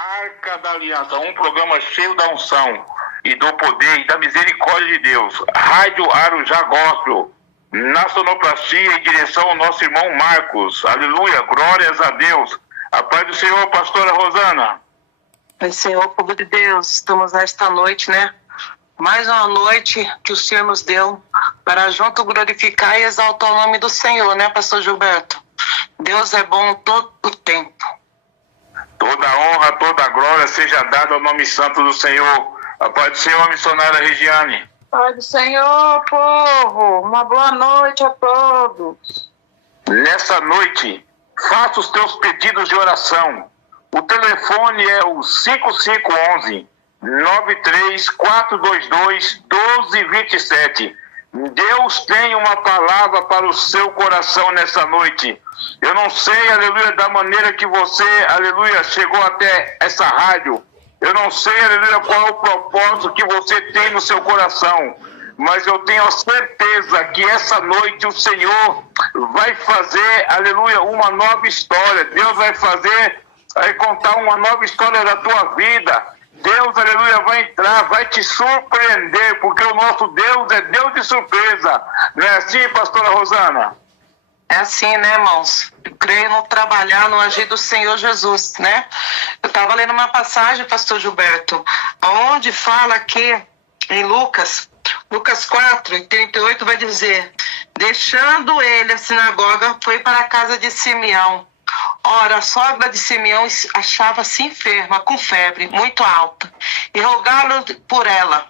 Arca da Aliança, um programa cheio da unção e do poder e da misericórdia de Deus. Rádio Arujá Gospel, na sonoplastia em direção ao nosso irmão Marcos. Aleluia, glórias a Deus. A paz do Senhor, pastora Rosana. Pai Senhor, povo de Deus, estamos nesta noite, né? Mais uma noite que o Senhor nos deu para junto glorificar e exaltar o nome do Senhor, né, pastor Gilberto? Deus é bom todo o tempo. Toda honra, toda glória seja dada ao nome santo do Senhor. A paz do Senhor, missionária Regiane. Pai do Senhor, povo, uma boa noite a todos. Nessa noite, faça os teus pedidos de oração. O telefone é o 5511-93422-1227. Deus tem uma palavra para o seu coração nessa noite. Eu não sei, aleluia, da maneira que você, aleluia, chegou até essa rádio. Eu não sei, aleluia, qual é o propósito que você tem no seu coração. Mas eu tenho a certeza que essa noite o Senhor vai fazer, aleluia, uma nova história. Deus vai contar uma nova história da tua vida. Deus, aleluia, vai entrar, vai te surpreender, porque o nosso Deus é Deus de surpresa. Não é assim, pastora Rosana? É assim, né, irmãos? Eu creio no trabalhar, no agir do Senhor Jesus, né? Eu estava lendo uma passagem, pastor Gilberto, onde fala que em Lucas 4:38 vai dizer: deixando ele a sinagoga, foi para a casa de Simeão. Ora, a sogra de Simeão achava-se enferma, com febre muito alta, e rogaram por ela.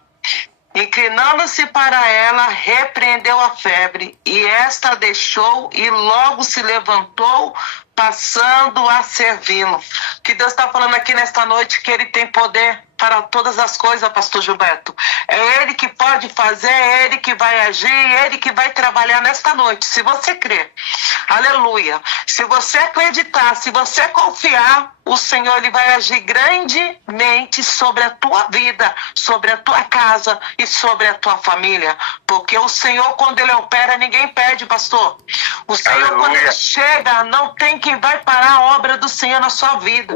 Inclinando-se para ela, repreendeu a febre, e esta deixou e logo se levantou, passando a servi-lo. Que Deus está falando aqui nesta noite, que Ele tem poder para todas as coisas, pastor Gilberto. É Ele que pode fazer, é Ele que vai agir, é Ele que vai trabalhar nesta noite. Se você crer, aleluia. Se você acreditar, se você confiar, o Senhor Ele vai agir grandemente sobre a tua vida, sobre a tua casa e sobre a tua família. Porque o Senhor, quando Ele opera, ninguém perde, pastor. O Senhor, aleluia, quando Ele chega, não tem quem vai parar a obra do Senhor na sua vida.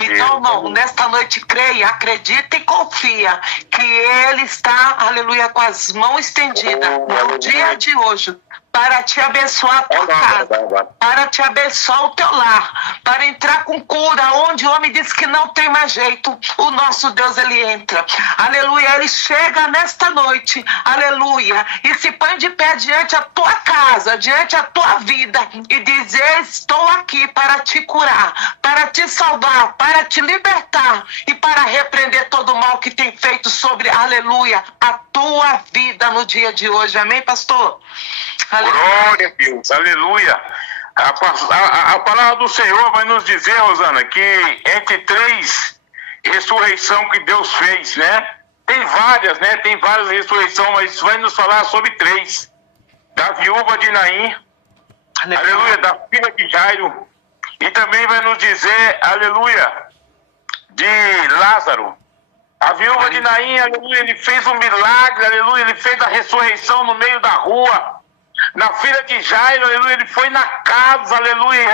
Então, irmão, nesta noite, creia, acredita e confia que Ele está, aleluia, com as mãos estendidas no dia de hoje, para te abençoar a tua casa, para te abençoar o teu lar, para entrar com cura, onde o homem diz que não tem mais jeito, o nosso Deus, Ele entra, aleluia, Ele chega nesta noite, aleluia, e se põe de pé diante a tua casa, diante a tua vida, e diz: estou aqui para te curar, para te salvar, para te libertar, e para repreender todo o mal que tem feito sobre, aleluia, a tua vida no dia de hoje, amém, pastor? Glória a Deus, aleluia. A palavra do Senhor vai nos dizer, Rosana, que entre três ressurreições que Deus fez, né? Tem várias, né? Tem várias ressurreições, mas vai nos falar sobre três. Da viúva de Naim, aleluia, da filha de Jairo, e também vai nos dizer, aleluia, de Lázaro. A viúva de Naim, aleluia, ele fez um milagre, aleluia, ele fez a ressurreição no meio da rua. Na filha de Jairo, aleluia, ele foi na casa, aleluia, e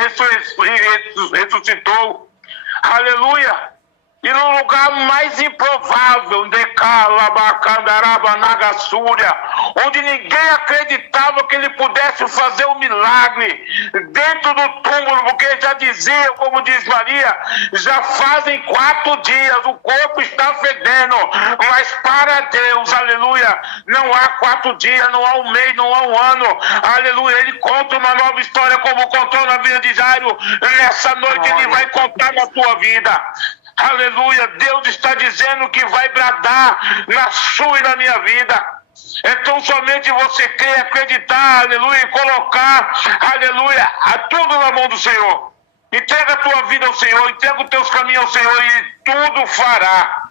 ressuscitou, aleluia. E no lugar mais improvável, de Calabacandarabanagasúria, onde ninguém acreditava que ele pudesse fazer um milagre, dentro do túmulo, porque já dizia, como diz Maria, já fazem 4 dias, o corpo está fedendo, mas para Deus, aleluia, não há 4 dias, não há um mês, não há um ano, aleluia. Ele conta uma nova história, como contou na vida de Jairo. Nessa noite ele vai contar na tua vida. Aleluia, Deus está dizendo que vai bradar na sua e na minha vida. Então somente você quer acreditar, aleluia, e colocar, aleluia, tudo na mão do Senhor. Entrega a tua vida ao Senhor, entrega os teus caminhos ao Senhor e tudo fará.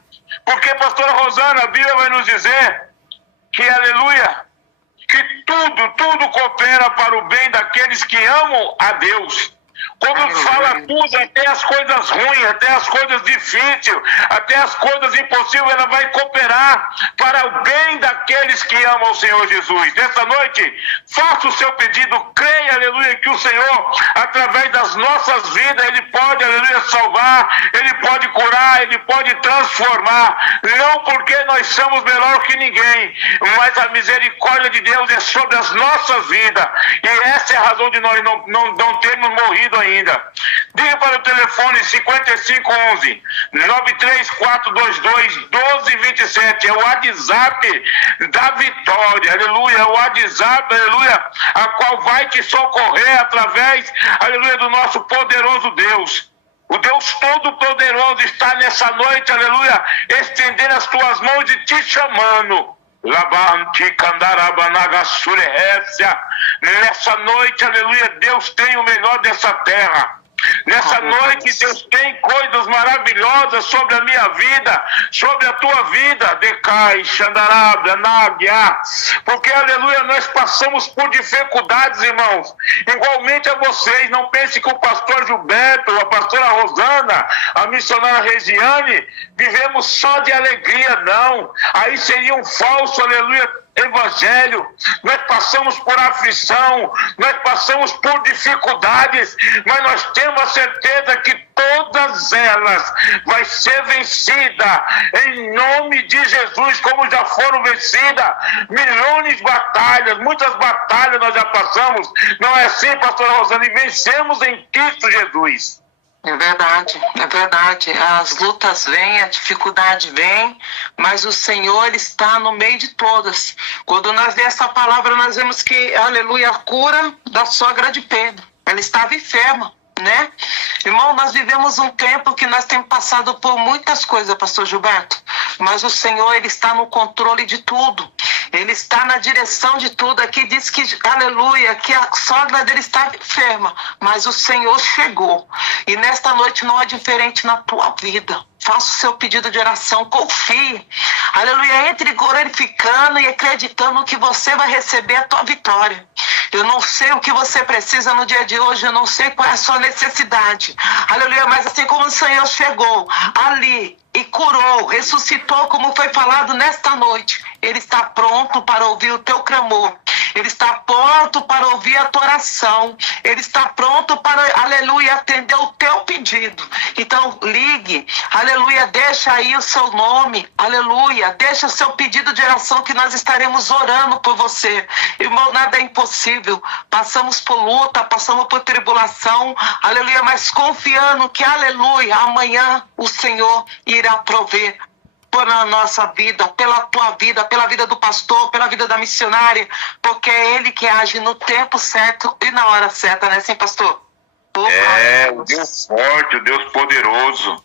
Porque, pastora Rosana, a Bíblia vai nos dizer que, aleluia, que tudo coopera para o bem daqueles que amam a Deus. Quando fala tudo, até as coisas ruins, até as coisas difíceis, até as coisas impossíveis, ela vai cooperar para o bem daqueles que amam o Senhor Jesus. Nessa noite, faça o seu pedido, creia, aleluia, que o Senhor, através das nossas vidas, Ele pode, aleluia, salvar, Ele pode curar, Ele pode transformar. Não porque nós somos melhor que ninguém, mas a misericórdia de Deus é sobre as nossas vidas. E essa é a razão de nós não termos morrido ainda. Diga para o telefone 5511 93422 1227. É o WhatsApp da vitória, aleluia. É o WhatsApp, aleluia, a qual vai te socorrer através, aleluia, do nosso poderoso Deus. O Deus Todo-Poderoso está nessa noite, aleluia, estendendo as tuas mãos e te chamando. Nessa noite, aleluia, Deus tem o melhor dessa terra. Nessa noite, Deus tem coisas maravilhosas sobre a minha vida, sobre a tua vida. Decai, Xandarabra, Náguia. Porque, aleluia, nós passamos por dificuldades, irmãos. Igualmente a vocês, não pense que o pastor Gilberto, a pastora Rosana, a missionária Regiane, vivemos só de alegria, não. Aí seria um falso, aleluia, evangelho. Nós passamos por aflição, nós passamos por dificuldades, mas nós temos a certeza que todas elas vai ser vencida em nome de Jesus, como já foram vencidas milhões de batalhas, muitas batalhas nós já passamos. Não é assim, pastora Rosana? E vencemos em Cristo Jesus. É verdade, é verdade. As lutas vêm, a dificuldade vem, mas o Senhor, Ele está no meio de todas. Quando nós vemos essa palavra, nós vemos que, aleluia, a cura da sogra de Pedro. Ela estava enferma, né? Irmão, nós vivemos um tempo que nós temos passado por muitas coisas, pastor Gilberto, mas o Senhor, Ele está no controle de tudo. Ele está na direção de tudo. Aqui diz que, aleluia, que a sogra dele estava enferma, mas o Senhor chegou. E nesta noite não é diferente na tua vida. Faça o seu pedido de oração, confie. Aleluia, entre glorificando e acreditando que você vai receber a tua vitória. Eu não sei o que você precisa no dia de hoje, eu não sei qual é a sua necessidade. Aleluia, mas assim como o Senhor chegou ali e curou, ressuscitou, como foi falado nesta noite, Ele está pronto para ouvir o teu clamor. Ele está pronto para ouvir a tua oração. Ele está pronto para, aleluia, atender o teu pedido. Então, ligue, aleluia, deixa aí o seu nome, aleluia, deixa o seu pedido de oração que nós estaremos orando por você. Irmão, nada é impossível. Passamos por luta, passamos por tribulação, aleluia, mas confiando que, aleluia, amanhã o Senhor irá prover na nossa vida, pela tua vida, pela vida do pastor, pela vida da missionária, porque é Ele que age no tempo certo e na hora certa, né, sim, pastor? O Deus forte, o Deus poderoso.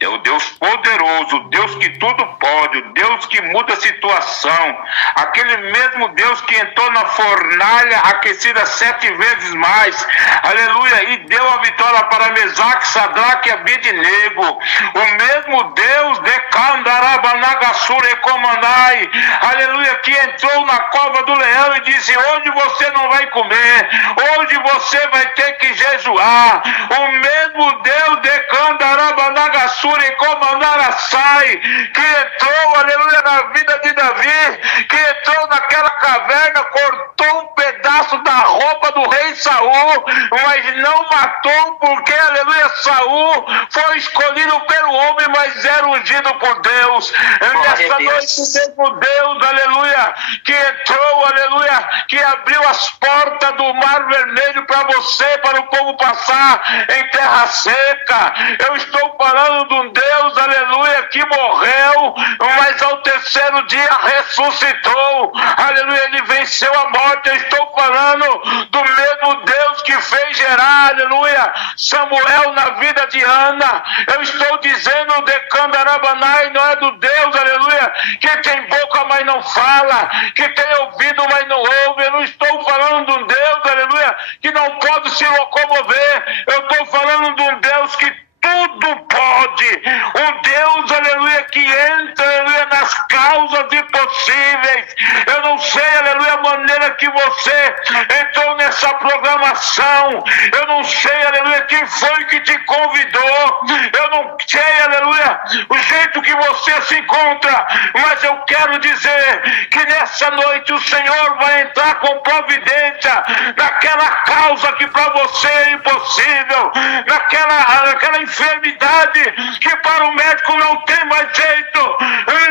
É o Deus poderoso, o Deus que tudo pode, o Deus que muda a situação. Aquele mesmo Deus que entrou na fornalha aquecida 7 vezes mais. Aleluia. E deu a vitória para Mesaque, Sadraque e Abednego. O mesmo Deus de Candarabanagasura e Comanai. Aleluia. Que entrou na cova do leão e disse: hoje você não vai comer. Hoje você vai ter que jejuar. O mesmo Deus de Candarabanagasura e Comanaraçai, que entrou, aleluia, na vida de Davi, que entrou naquela caverna, cortou um pedaço da roupa do rei Saul, mas não matou, porque, aleluia, Saul foi escolhido pelo homem, mas era ungido por Deus. Nessa noite, mesmo Deus, aleluia, que entrou, aleluia, que abriu as portas do Mar Vermelho para você, para o povo passar em terra seca. Eu estou falando de um Deus, aleluia, que morreu, mas ao terceiro dia ressuscitou. Aleluia, Ele venceu a morte. Eu estou falando do mesmo Deus que fez gerar, aleluia, Samuel na vida de Ana. Eu estou dizendo de Candarabanai, não é do Deus, aleluia, que tem boca, mas não fala, que tem ouvido, mas não ouve. Eu não estou falando de um Deus, aleluia, que não pode se locomover. Eu estou falando de um Deus que tudo pode. Um Deus, aleluia, que entra, aleluia, nas causas impossíveis. Eu não sei, aleluia, a maneira que você entrou nessa nessa programação. Eu não sei, aleluia, quem foi que te convidou. Eu não sei, aleluia, o jeito que você se encontra, mas eu quero dizer que nessa noite o Senhor vai entrar com providência naquela causa que para você é impossível, naquela enfermidade que para o médico não tem mais jeito.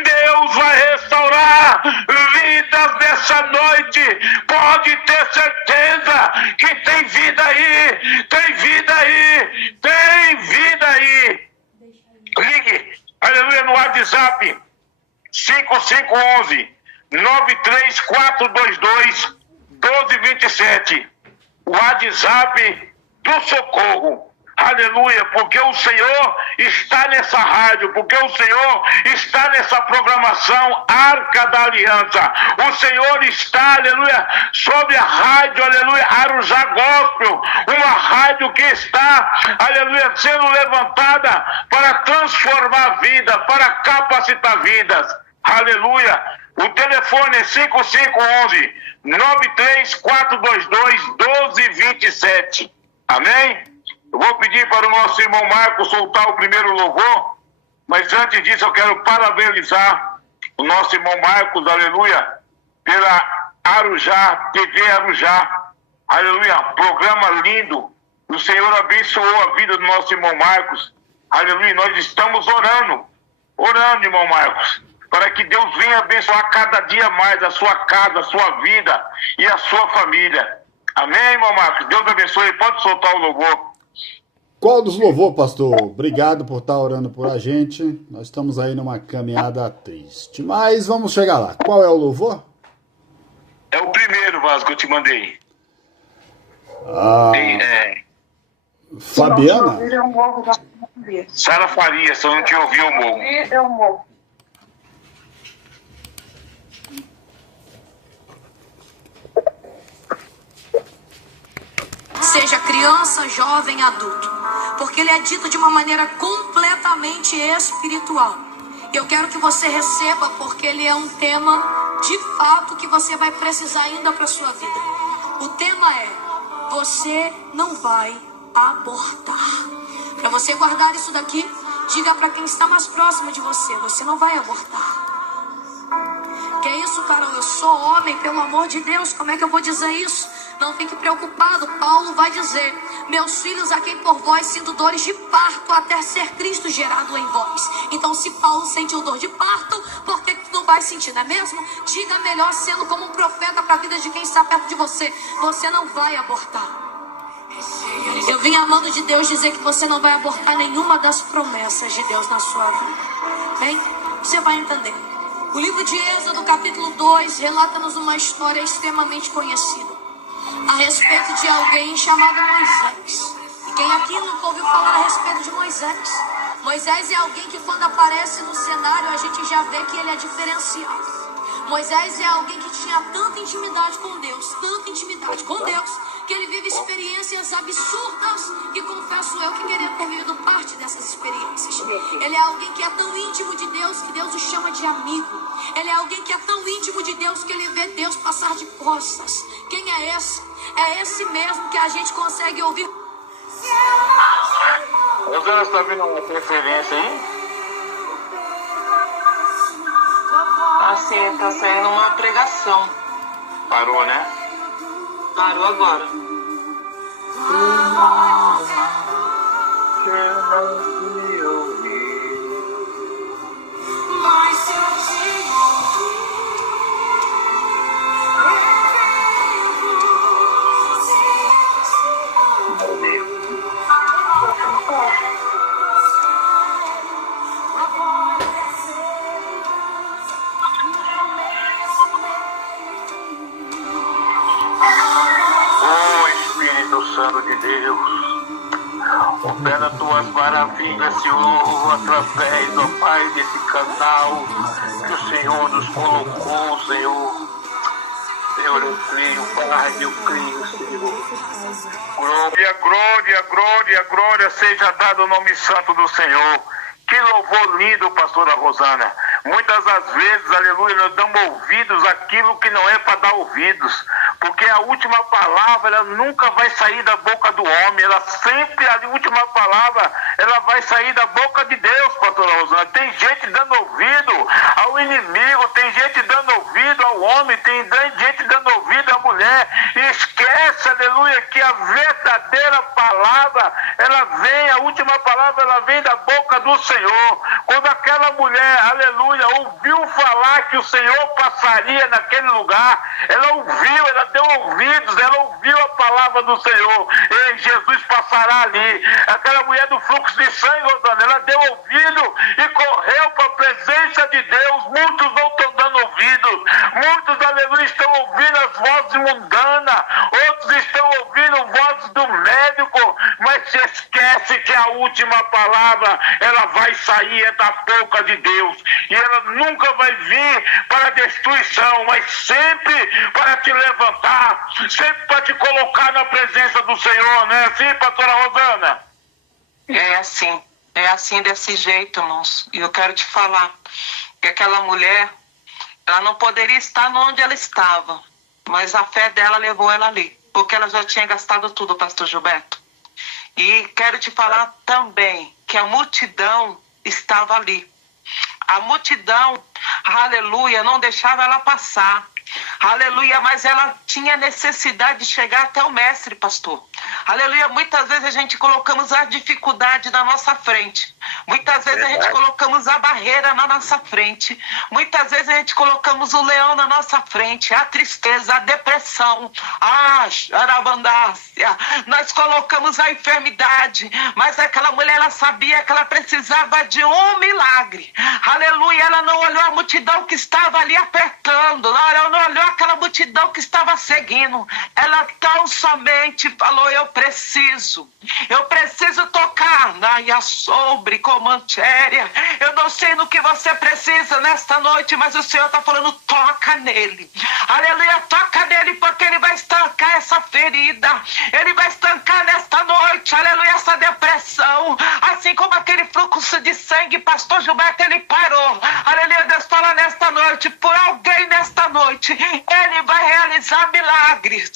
Deus vai restaurar vidas nessa noite. Pode ter certeza que tem vida aí, tem vida aí, tem vida aí. Ligue, aleluia, no WhatsApp 5511 93422 1227. WhatsApp do socorro. Aleluia, porque o Senhor está nessa rádio, porque o Senhor está nessa programação Arca da Aliança. O Senhor está, aleluia, sobre a rádio, aleluia, Arujá Gospel, uma rádio que está, aleluia, sendo levantada para transformar vida, para capacitar vidas. Aleluia. O telefone é 5511 93422 1227. Amém? Eu vou pedir para o nosso irmão Marcos soltar o primeiro louvor, mas antes disso eu quero parabenizar o nosso irmão Marcos, aleluia, pela Arujá, TV Arujá, aleluia, programa lindo. O Senhor abençoou a vida do nosso irmão Marcos, aleluia. Nós estamos orando, irmão Marcos, para que Deus venha abençoar cada dia mais a sua casa, a sua vida e a sua família. Amém, irmão Marcos? Deus abençoe. Pode soltar o louvor. Qual dos louvor, pastor? Obrigado por estar orando por a gente. Nós estamos aí numa caminhada triste, mas vamos chegar lá. Qual é o louvor? É o primeiro, Vasco, que eu te mandei. Fabiana? Sara Faria, se eu não te ouvi, eu morro. Eu morro. Seja criança, jovem, adulto, porque ele é dito de uma maneira completamente espiritual. Eu quero que você receba, porque ele é um tema de fato que você vai precisar ainda para sua vida. O tema é: você não vai abortar. Para você guardar isso daqui, diga para quem está mais próximo de você: você não vai abortar. Que é isso, Carol? Eu sou homem, pelo amor de Deus, como é que eu vou dizer isso? Não fique preocupado, Paulo vai dizer: meus filhos, a quem por vós sinto dores de parto, até ser Cristo gerado em vós. Então, se Paulo sentiu dor de parto, por que tu não vai sentir, não é mesmo? Diga melhor, sendo como um profeta para a vida de quem está perto de você: você não vai abortar. Eu vim amando de Deus dizer que você não vai abortar nenhuma das promessas de Deus na sua vida. Bem, você vai entender. O livro de Êxodo, capítulo 2, relata-nos uma história extremamente conhecida a respeito de alguém chamado Moisés. E quem aqui nunca ouviu falar a respeito de Moisés? Moisés é alguém que, quando aparece no cenário, a gente já vê que ele é diferenciado. Moisés é alguém que tinha tanta intimidade com Deus, que ele vive experiências absurdas e confesso eu que queria ter vivido parte dessas experiências. Ele é alguém que é tão íntimo de Deus que Deus o chama de amigo. Ele é alguém que é tão íntimo de Deus que ele vê Deus passar de costas. Quem é esse? É esse mesmo que a gente consegue ouvir. Rosana, está vendo uma referência aí? Assim, tá saindo uma pregação. Parou, né? Parou agora. Santo de Deus, opera tuas maravilhas, Senhor, através, ó Pai, desse canal que o Senhor nos colocou, Senhor. Senhor, eu creio, Pai, eu creio, Senhor. Glória, glória, glória, glória seja dada ao nome santo do Senhor. Que louvor lindo, pastora Rosana. Muitas das vezes, aleluia, nós damos ouvidos àquilo que não é para dar ouvidos. porque a última palavra ela nunca vai sair da boca do homem, ela sempre, a última palavra, ela vai sair da boca de Deus, pastora Rosana. Tem gente dando ouvido ao inimigo, tem gente dando ouvido ao homem, tem gente dando ouvido à mulher, e esquece, aleluia, que a verdadeira palavra, ela vem, a última palavra, ela vem da boca do Senhor. Quando aquela mulher, aleluia, ouviu falar que o Senhor passaria naquele lugar, ela ouviu, ela deu ouvidos, ela ouviu a palavra do Senhor, e Jesus passará ali. Aquela mulher do fluxo de sangue, Rosana, ela deu ouvido e correu para a presença de Deus. Muitos não estão dando ouvidos, muitos, aleluia, estão ouvindo as vozes mundanas, outros estão ouvindo vozes do médico, mas se esquece que a última palavra, ela vai sair é da boca de Deus, e ela nunca vai vir para destruição, mas sempre para te levantar, sempre para te colocar na presença do Senhor, não é assim, pastora Rosana? É assim desse jeito, irmãos. E eu quero te falar que aquela mulher, ela não poderia estar onde ela estava, mas a fé dela levou ela ali, porque ela já tinha gastado tudo, pastor Gilberto. E quero te falar também que a multidão estava ali. A multidão, aleluia, não deixava ela passar. Aleluia, mas ela tinha necessidade de chegar até o mestre, pastor. Aleluia, muitas vezes a gente colocamos a dificuldade na nossa frente. Muitas vezes a gente colocamos a barreira na nossa frente. Muitas vezes a gente colocamos o leão na nossa frente, a tristeza, a depressão, a arabandácia. Nós colocamos a enfermidade, mas aquela mulher, ela sabia que ela precisava de um milagre. Aleluia, ela não olhou a multidão que estava ali apertando, ela não olhou aquela multidão que estava seguindo. Ela tão somente falou: eu preciso tocar na sobre comantéria. Eu não sei no que você precisa nesta noite, mas o Senhor está falando: toca nele. Aleluia, toca nele, porque ele vai estancar essa ferida, ele vai estancar nesta noite, aleluia, essa depressão, assim como aquele fluxo de sangue, pastor Gilberto, ele parou. Aleluia, Deus fala nesta noite, por alguém nesta noite, ele vai realizar milagres,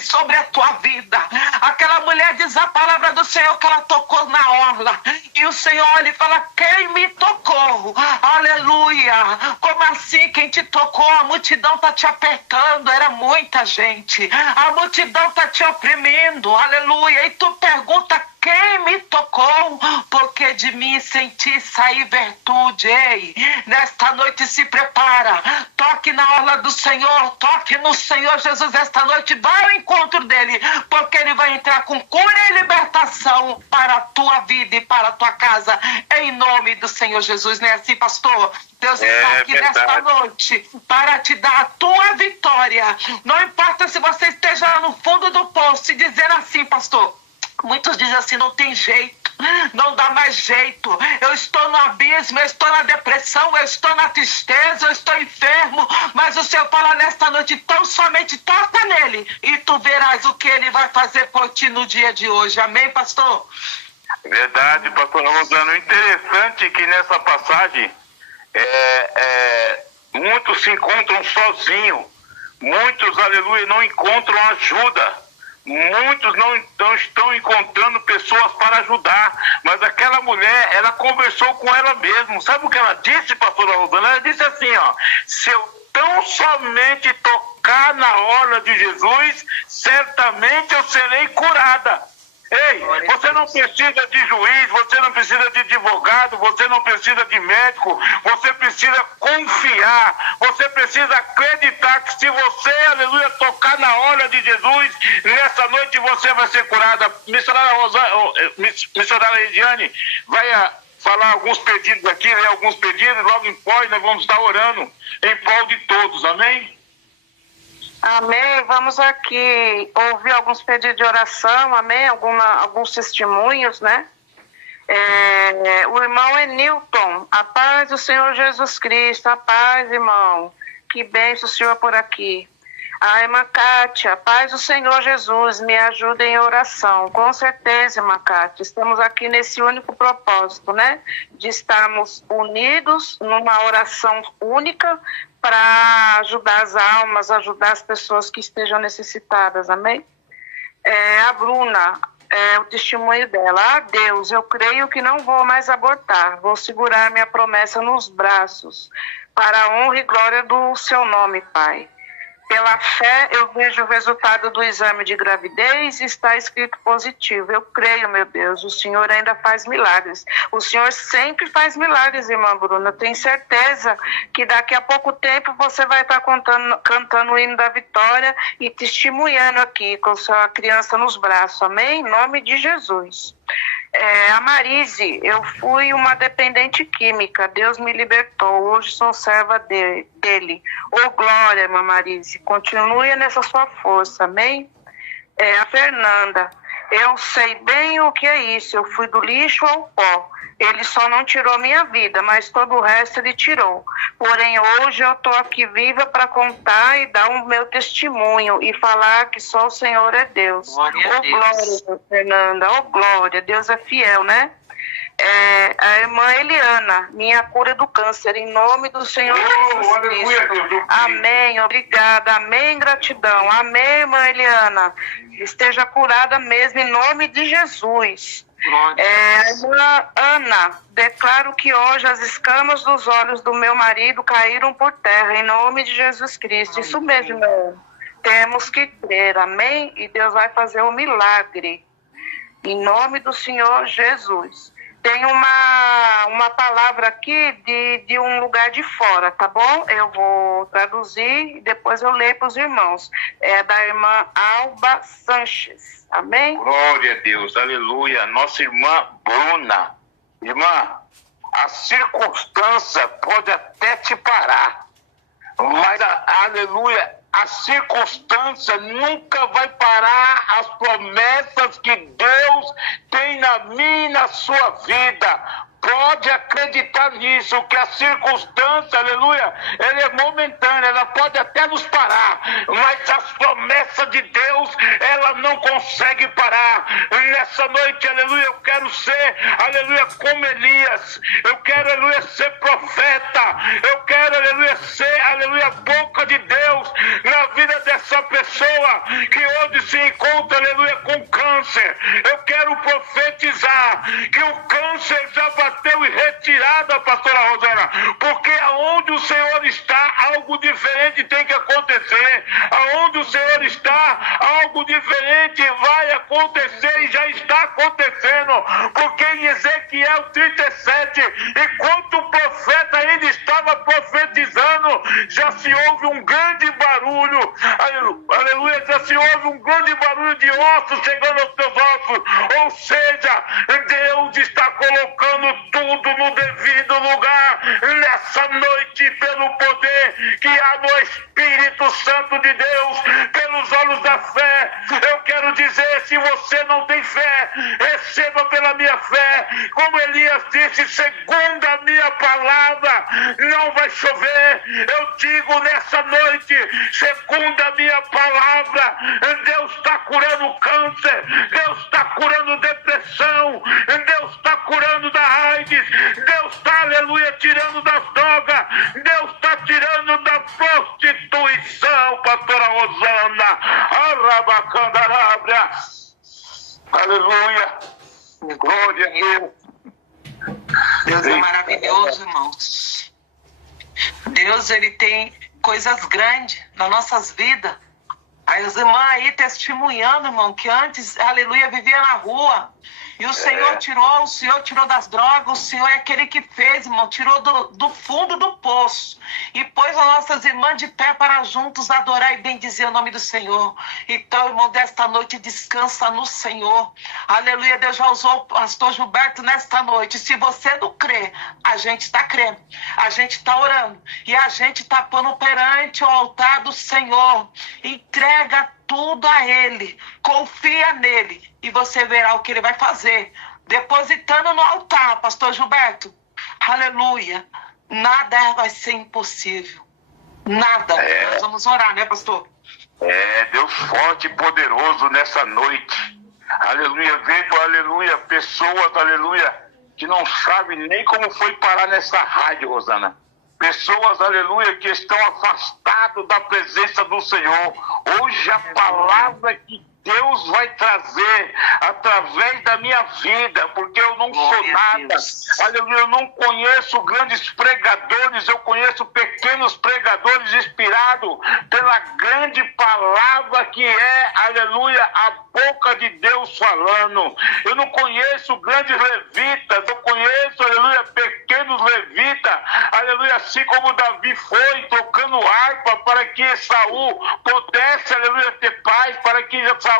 sobre a tua vida. Aquela mulher, diz a palavra do Senhor, que ela tocou na orla, e o Senhor, ele fala: quem me tocou? Aleluia. Como assim, quem te tocou? A multidão está te apertando, era muita gente, a multidão está te oprimindo, aleluia, e tu pergunta: quem me tocou? Porque de mim senti sair virtude. Ei, nesta noite se prepara, toque na orla do Senhor, toque no Senhor Jesus esta noite, vai ao encontro dele, porque ele vai entrar com cura e libertação para a tua vida e para a tua casa, em nome do Senhor Jesus. Não é assim, pastor? Deus está aqui nesta noite para te dar a tua vitória. Não importa se você esteja no fundo do poço e dizer assim: pastor, muitos dizem assim: não tem jeito, não dá mais jeito, eu estou no abismo, eu estou na depressão, eu estou na tristeza, eu estou enfermo. Mas o Senhor fala nesta noite: tão somente toca nele e tu verás o que ele vai fazer por ti no dia de hoje. Amém, pastor? Verdade, pastor Rosana. Interessante é que nessa passagem muitos se encontram sozinhos, muitos, aleluia, não encontram ajuda, muitos não estão encontrando pessoas para ajudar, mas aquela mulher, ela conversou com ela mesma. Sabe o que ela disse, pastora Rosana? Ela disse assim: se eu tão somente tocar na orla de Jesus, certamente eu serei curada. Ei, você não precisa de juiz, você não precisa de advogado, você não precisa de médico, você precisa confiar, você precisa acreditar que se você, aleluia, tocar na orla de Jesus, nessa noite você vai ser curada. Missionária Regiane vai falar alguns pedidos aqui, né? Alguns pedidos, logo em pós nós vamos estar orando em prol de todos, amém? Amém. Vamos aqui ouvir alguns pedidos de oração, amém? Alguns testemunhos, né? O irmão Enilton: a paz do Senhor Jesus Cristo, a paz, irmão. Que bênção o Senhor por aqui. A irmã Kátia: paz do Senhor Jesus, me ajuda em oração. Com certeza, irmã Kátia, estamos aqui nesse único propósito, né? De estarmos unidos numa oração única para ajudar as almas, ajudar as pessoas que estejam necessitadas, amém? A Bruna, o testemunho dela: ah, Deus, eu creio que não vou mais abortar, vou segurar minha promessa nos braços, para a honra e glória do seu nome, Pai. Pela fé, eu vejo o resultado do exame de gravidez e está escrito positivo. Eu creio, meu Deus, o Senhor ainda faz milagres. O Senhor sempre faz milagres, irmã Bruna. Eu tenho certeza que daqui a pouco tempo você vai estar cantando o hino da vitória e testemunhando aqui com sua criança nos braços. Amém? Em nome de Jesus. A Marise, eu fui uma dependente química, Deus me libertou, hoje sou serva dele. Ô glória, irmã Marise, continue nessa sua força, amém? A Fernanda, eu sei bem o que é isso, eu fui do lixo ao pó. Ele só não tirou minha vida, mas todo o resto ele tirou. Porém, hoje eu estou aqui viva para contar e dar o meu testemunho e falar que só o Senhor é Deus. Glória a Deus. Glória, Fernanda. Oh, glória. Deus é fiel, né? A irmã Eliana, minha cura do câncer, em nome do Senhor Jesus Cristo. Amém, obrigada, amém, gratidão. Amém, irmã Eliana. Esteja curada mesmo, em nome de Jesus. A irmã Ana, declaro que hoje as escamas dos olhos do meu marido caíram por terra, em nome de Jesus Cristo. Isso mesmo, irmão. Temos que crer, amém? E Deus vai fazer um milagre, em nome do Senhor Jesus. Tem uma palavra aqui de um lugar de fora, tá bom? Eu vou traduzir e depois eu leio para os irmãos. É da irmã Alba Sanches. Amém? Glória a Deus, aleluia. Nossa irmã Bruna. Irmã, a circunstância pode até te parar, mas, aleluia, a circunstância nunca vai parar as promessas que Deus tem na minha e na sua vida. Pode acreditar nisso, que a circunstância, aleluia, ela é momentânea, ela pode até nos parar, mas as promessas de Deus, ela não consegue parar. Nessa noite, aleluia, eu quero ser, aleluia, como Elias, eu quero, aleluia, ser profeta, eu quero, aleluia, ser, aleluia, boca de Deus na vida dessa pessoa que hoje se encontra, aleluia, com câncer. Eu quero profetizar que o câncer já bateu em retirada, pastora Rosana, porque aonde o Senhor está, algo diferente tem que acontecer. Aonde o Senhor está, algo diferente vai acontecer e já está acontecendo, porque em Ezequiel 37, enquanto o profeta ainda estava profetizando, já se ouve um grande barulho, aleluia, já se ouve um grande barulho de ossos chegando aos teus ossos. Ou seja, Deus está colocando tudo no devido lugar nessa noite, pelo poder que há no Espírito Santo de Deus, pelos olhos da fé. Eu quero dizer, se você não tem fé, receba pela minha fé, como Elias disse, segundo a minha palavra, não vai chover. Eu digo nessa noite, segundo a minha palavra, Deus está curando câncer, Deus está curando depressão, Deus está curando da AIDS, Deus está, aleluia, tirando das drogas, Deus está tirando da prostituição, pastora Rosana, Arabacandarábria, aleluia, glória a Deus. Deus é maravilhoso, irmãos. Deus, ele tem coisas grandes nas nossas vidas. As irmãs aí testemunhando, irmão, que antes, aleluia, vivia na rua. E o Senhor tirou das drogas, o Senhor é aquele que fez, irmão, tirou do fundo do poço. E pôs as nossas irmãs de pé para juntos adorar e bendizer o nome do Senhor. Então, irmão, desta noite descansa no Senhor. Aleluia, Deus já usou o pastor Gilberto nesta noite. Se você não crê, a gente está crendo, a gente está orando. E a gente está pondo perante o altar do Senhor. Entrega tudo a Ele, confia nele e você verá o que Ele vai fazer, depositando no altar, pastor Gilberto, aleluia, nada vai ser impossível, nada. Nós vamos orar, né, pastor? Deus forte e poderoso nessa noite, aleluia. Vejo, aleluia, pessoas, aleluia, que não sabem nem como foi parar nessa rádio, Rosana. pessoas, aleluia, que estão afastadas da presença do Senhor. Hoje a palavra que Deus vai trazer através da minha vida, porque eu não sou nada, aleluia, eu não conheço grandes pregadores, eu conheço pequenos pregadores inspirados pela grande palavra que é, aleluia, a boca de Deus falando. Eu não conheço grandes levitas, eu conheço, aleluia, pequenos levitas, aleluia, assim como Davi foi tocando harpa para que Saul pudesse, aleluia, ter paz, para que Saul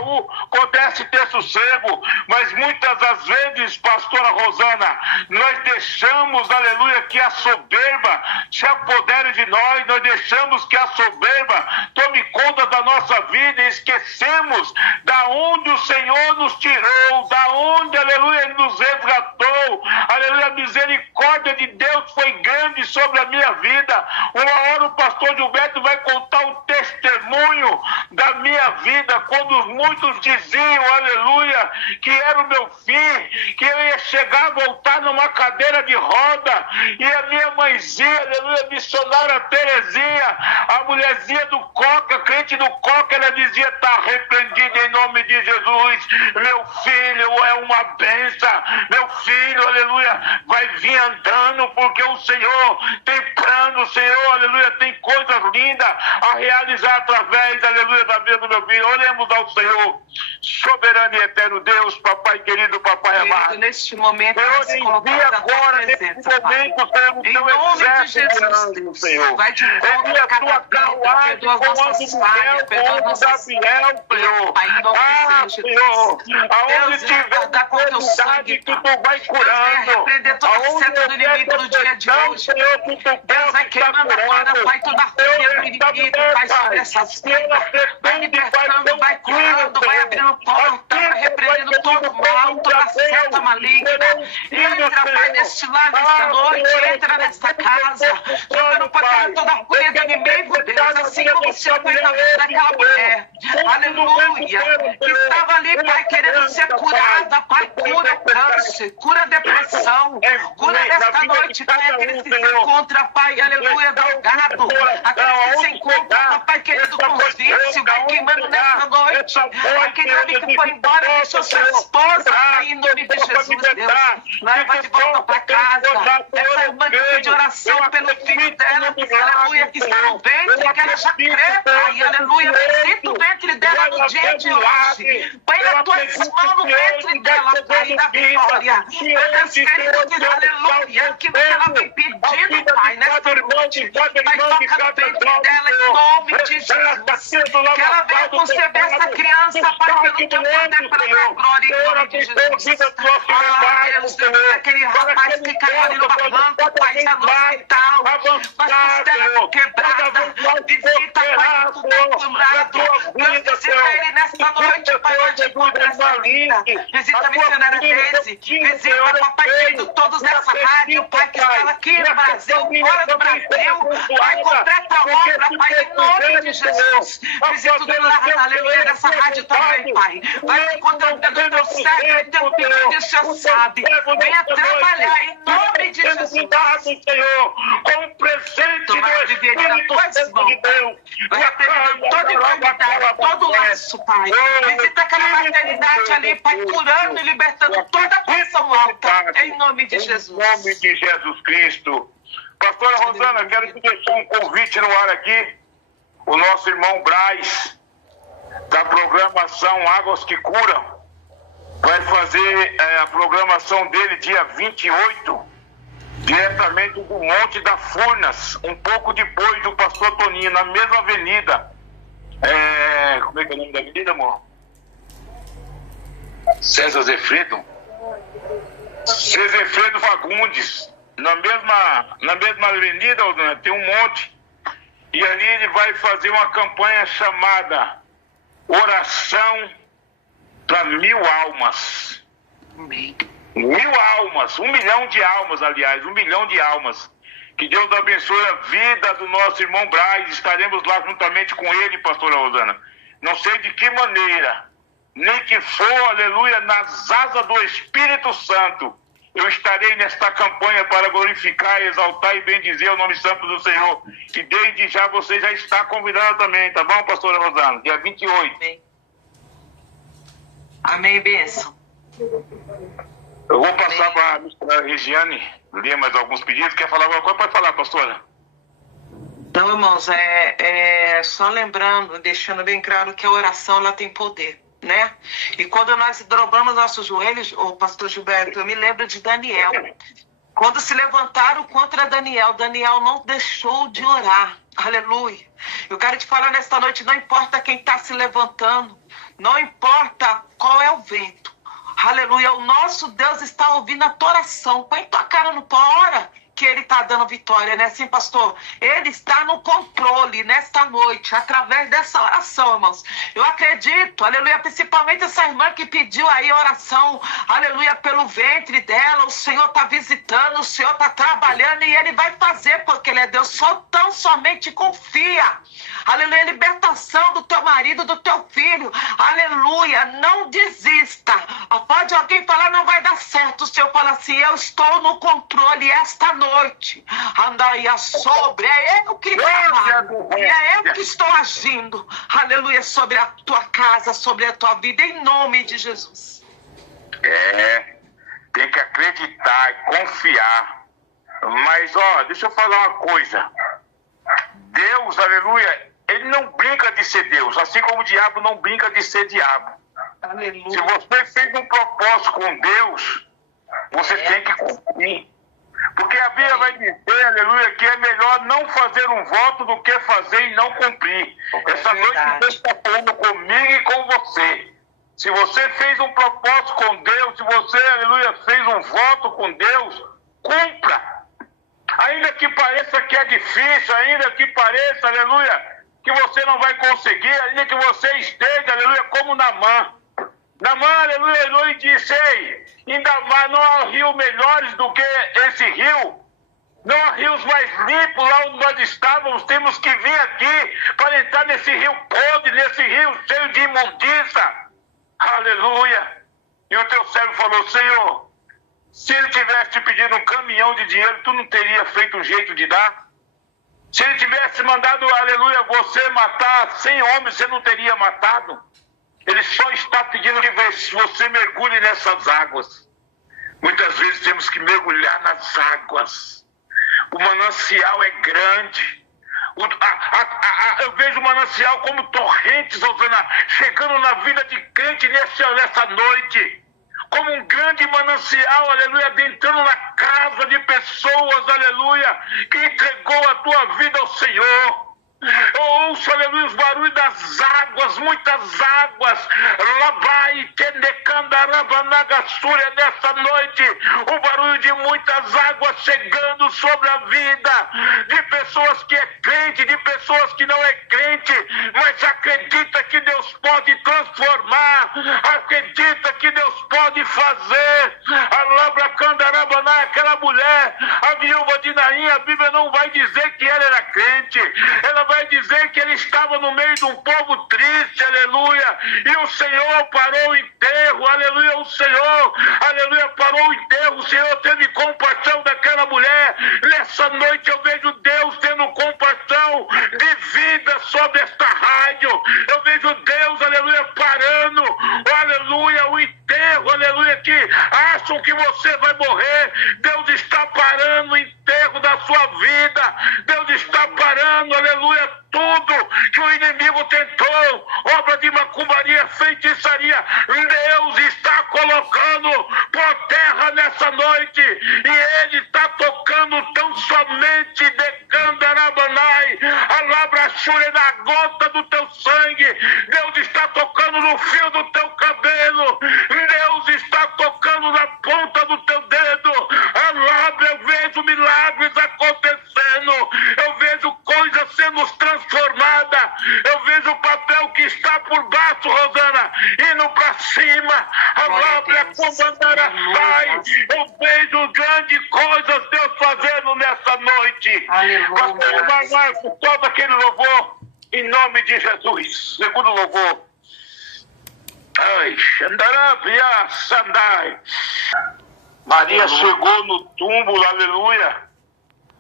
pudesse ter sossego. Mas muitas das vezes, pastora Rosana, nós deixamos, aleluia, que a soberba se apodere de nós deixamos que a soberba tome conta da nossa vida e esquecemos da onde o Senhor nos tirou, da onde, aleluia, Ele nos resgatou, aleluia, a misericórdia de Deus foi grande sobre a minha vida. Uma hora o pastor Gilberto vai contar o testemunho da minha vida, quando muitos diziam, aleluia, que era o meu fim, que eu ia chegar a voltar numa cadeira de roda, e a minha mãezinha, aleluia, missionária Terezinha, a mulherzinha do Coca, crente do Coca, ela dizia, está repreendida em nome de Jesus, meu filho é uma bênção, meu filho, aleluia, vai vir andando, porque o Senhor tem plano, o Senhor, aleluia, tem coisas lindas a realizar através, aleluia, da vida do meu filho. Oremos ao Senhor, soberano e eterno Deus, papai querido, papai amado. Neste momento, Deus, envia agora, nesse momento, Senhor, o teu exército, Senhor. Vai de encontro a cada vida, perdoa as nossas falhas, perdoa as nossas... Senhor. Senhor, aonde tiver comunidade que tu vai curando, repreender toda a seta do inimigo no dia de hoje. Deus vai queimando agora, Pai, toda a fúria do inimigo, Pai, sobre essas vidas. Vai libertando, vai curando, vai abrindo porta, vai repreendendo todo mal, toda seta maligna. Entra, Pai, neste lar, nesta noite, entra nesta casa, jogando para cá toda a fúria do inimigo, Deus, assim como você foi na vida daquela mulher. Aleluia. Que estava ali, Pai, querendo ser curada, Pai, cura o câncer, cura a depressão, cura nesta noite, Pai, aqueles que se encontram, Pai, aleluia, drogado, aqueles que se encontram, Pai, querido, com vício, vai queimando nesta noite, aquele homem que foi embora, deixou sua esposa, Pai, em nome de Jesus, Deus, vai de volta para casa, essa irmã que pediu oração pelo filho dela, aleluia, que está no ventre, que ela já crê, Pai, aleluia, visita o ventre dela no dia de hoje, põe nas tuas mãos no ventre dela, Pai, da vitória, Deus querido, aleluia, que ela vem pedindo, Pai, nesta noite, vai tocar no ventre dela, em nome de Jesus, que ela venha conceber essa criança, Pai, pelo teu poder, para a glória, em nome de Jesus, Deus, aquele rapaz que caiu ali no barranco, Pai, já no hospital, mas costela quebrada, visita, Pai, tudo encumbrado, Deus, visita ele nesta noite, Pai, onde encontra essa vida, visita a missionária Daisy, visita, Papai querido, todos nessa rádio, Pai, que estava aqui no Brasil, fora do Brasil, Pai, completa a obra, Pai, em nome de Jesus, visita tudo lá, aleluia, nessa rádio também, Pai, vai encontrando do teu cérebro, teu pedido, o Senhor sabe, venha trabalhar em nome de Jesus, Senhor, com o presente do Espírito de Deus, vai repreendendo toda enfermidade, todo laço, Pai, visita aquela maternidade ali, Pai, curando e libertando toda a pressão alta, em nome de Jesus. Em nome de Jesus Cristo. Pastora Rosana, quero te deixar um convite no ar aqui. O nosso irmão Braz, da programação Águas que Curam, vai fazer a programação dele dia 28, diretamente do Monte da Furnas, um pouco depois do Pastor Toninho, na mesma avenida. Como é que é o nome da avenida, amor? César Zefredo Fagundes, na mesma avenida, tem um monte, e ali ele vai fazer uma campanha chamada Oração para 1000 almas. 1000 almas, 1 milhão de almas, aliás, 1 milhão de almas. Que Deus abençoe a vida do nosso irmão Braz. Estaremos lá juntamente com ele, pastora Rosana. Não sei de que maneira, nem que for, aleluia, nas asas do Espírito Santo, eu estarei nesta campanha para glorificar, exaltar e bendizer o nome santo do Senhor. E desde já você já está convidado também, tá bom, pastora Rosana? Dia 28. Amém. Amém, bênção. Eu vou passar para a Regiane ler mais alguns pedidos. Quer falar alguma coisa? Pode falar, pastora. Então, irmãos, só lembrando, deixando bem claro que a oração ela tem poder, né? E quando nós dobramos nossos joelhos, o pastor Gilberto, eu me lembro de Daniel. Quando se levantaram contra Daniel, Daniel não deixou de orar. Aleluia. Eu quero te falar nesta noite, não importa quem está se levantando, não importa qual é o vento. Aleluia, o nosso Deus está ouvindo a tua oração. Põe tua cara no pó, ora que Ele está dando vitória, né? Sim, pastor? Ele está no controle nesta noite, através dessa oração, irmãos. Eu acredito, aleluia, principalmente essa irmã que pediu aí oração, aleluia, pelo ventre dela. O Senhor está visitando, o Senhor está trabalhando e Ele vai fazer, porque Ele é Deus. Tão somente confia. Aleluia, libertação do teu marido, do teu filho. Aleluia, não desista. Pode alguém falar, não vai dar certo. O Senhor fala assim, eu estou no controle esta noite. Andaia sobre, é eu que trabalho. E é eu que estou agindo. Aleluia, sobre a tua casa, sobre a tua vida, em nome de Jesus. Tem que acreditar e confiar. Mas, deixa eu falar uma coisa. Deus, aleluia, Ele não brinca de ser Deus, assim como o diabo não brinca de ser diabo. Aleluia. Se você fez um propósito com Deus, você tem que cumprir. Porque a Bíblia vai dizer, aleluia, que é melhor não fazer um voto do que fazer e não cumprir. Essa noite Deus está falando comigo e com você. Se você fez um propósito com Deus, se você, aleluia, fez um voto com Deus, cumpra. Ainda que pareça que é difícil, ainda que pareça, aleluia, que você não vai conseguir, ainda que você esteja, aleluia, como Naamã. Naamã, aleluia, ele disse, ei, ainda mais não há rios melhores do que esse rio. Não há rios mais limpos lá onde nós estávamos. Temos que vir aqui para entrar nesse rio podre, nesse rio cheio de imundícia. Aleluia. E o teu servo falou, Senhor, se ele tivesse te pedido um caminhão de dinheiro, tu não teria feito um jeito de dar? Se ele tivesse mandado, aleluia, você matar 100 homens, você não teria matado? Ele só está pedindo que você mergulhe nessas águas. Muitas vezes temos que mergulhar nas águas. O manancial é grande. Eu vejo o manancial como torrentes, Rosana, chegando na vida de crente nessa noite. Como um grande manancial, aleluia, adentrando na casa de pessoas, aleluia, que entregou a tua vida ao Senhor. Eu ouço, aleluia, os barulhos das águas, muitas águas. Labai, Tendecandarabanagasúria, nessa noite, o barulho de muitas águas chegando sobre a vida de pessoas que é crente, de pessoas que não é crente, mas acredita que Deus pode transformar, acredita que Deus pode fazer. A Labracandarabaná, aquela mulher, a viúva de Naim, a Bíblia não vai dizer que ela era crente, ela vai dizer que ele estava no meio de um povo triste, aleluia, e o Senhor parou o enterro, aleluia, o Senhor, aleluia, parou o enterro, o Senhor teve compaixão daquela mulher. Nessa noite eu vejo Deus tendo compaixão de vida sobre esta rádio, eu vejo Deus, aleluia, parando, aleluia, o enterro, aleluia, que acham que você vai morrer, Deus está parando o enterro da sua vida, Deus está parando, aleluia, tudo que o inimigo tentou, obra de macumbaria, feitiçaria, Deus está colocando por terra nessa noite, e Ele está tocando tão somente de Candarabanai, a labrachure na gota do teu sangue, Deus está tocando no fio do teu cabelo, Deus está tocando na ponta do teu dedo, a labra, eu vejo milagres acontecendo, eu vejo coisas sendo transformadas, eu vejo o papel que está por baixo, Rosana, indo para cima, a labra comandara sai, eu vejo grandes coisas Deus fazendo nessa noite. Pastor Marcos, todo aquele louvor em nome de Jesus. Segundo louvor. Ai, Xandarabia Sandai. Maria chegou no túmulo, aleluia,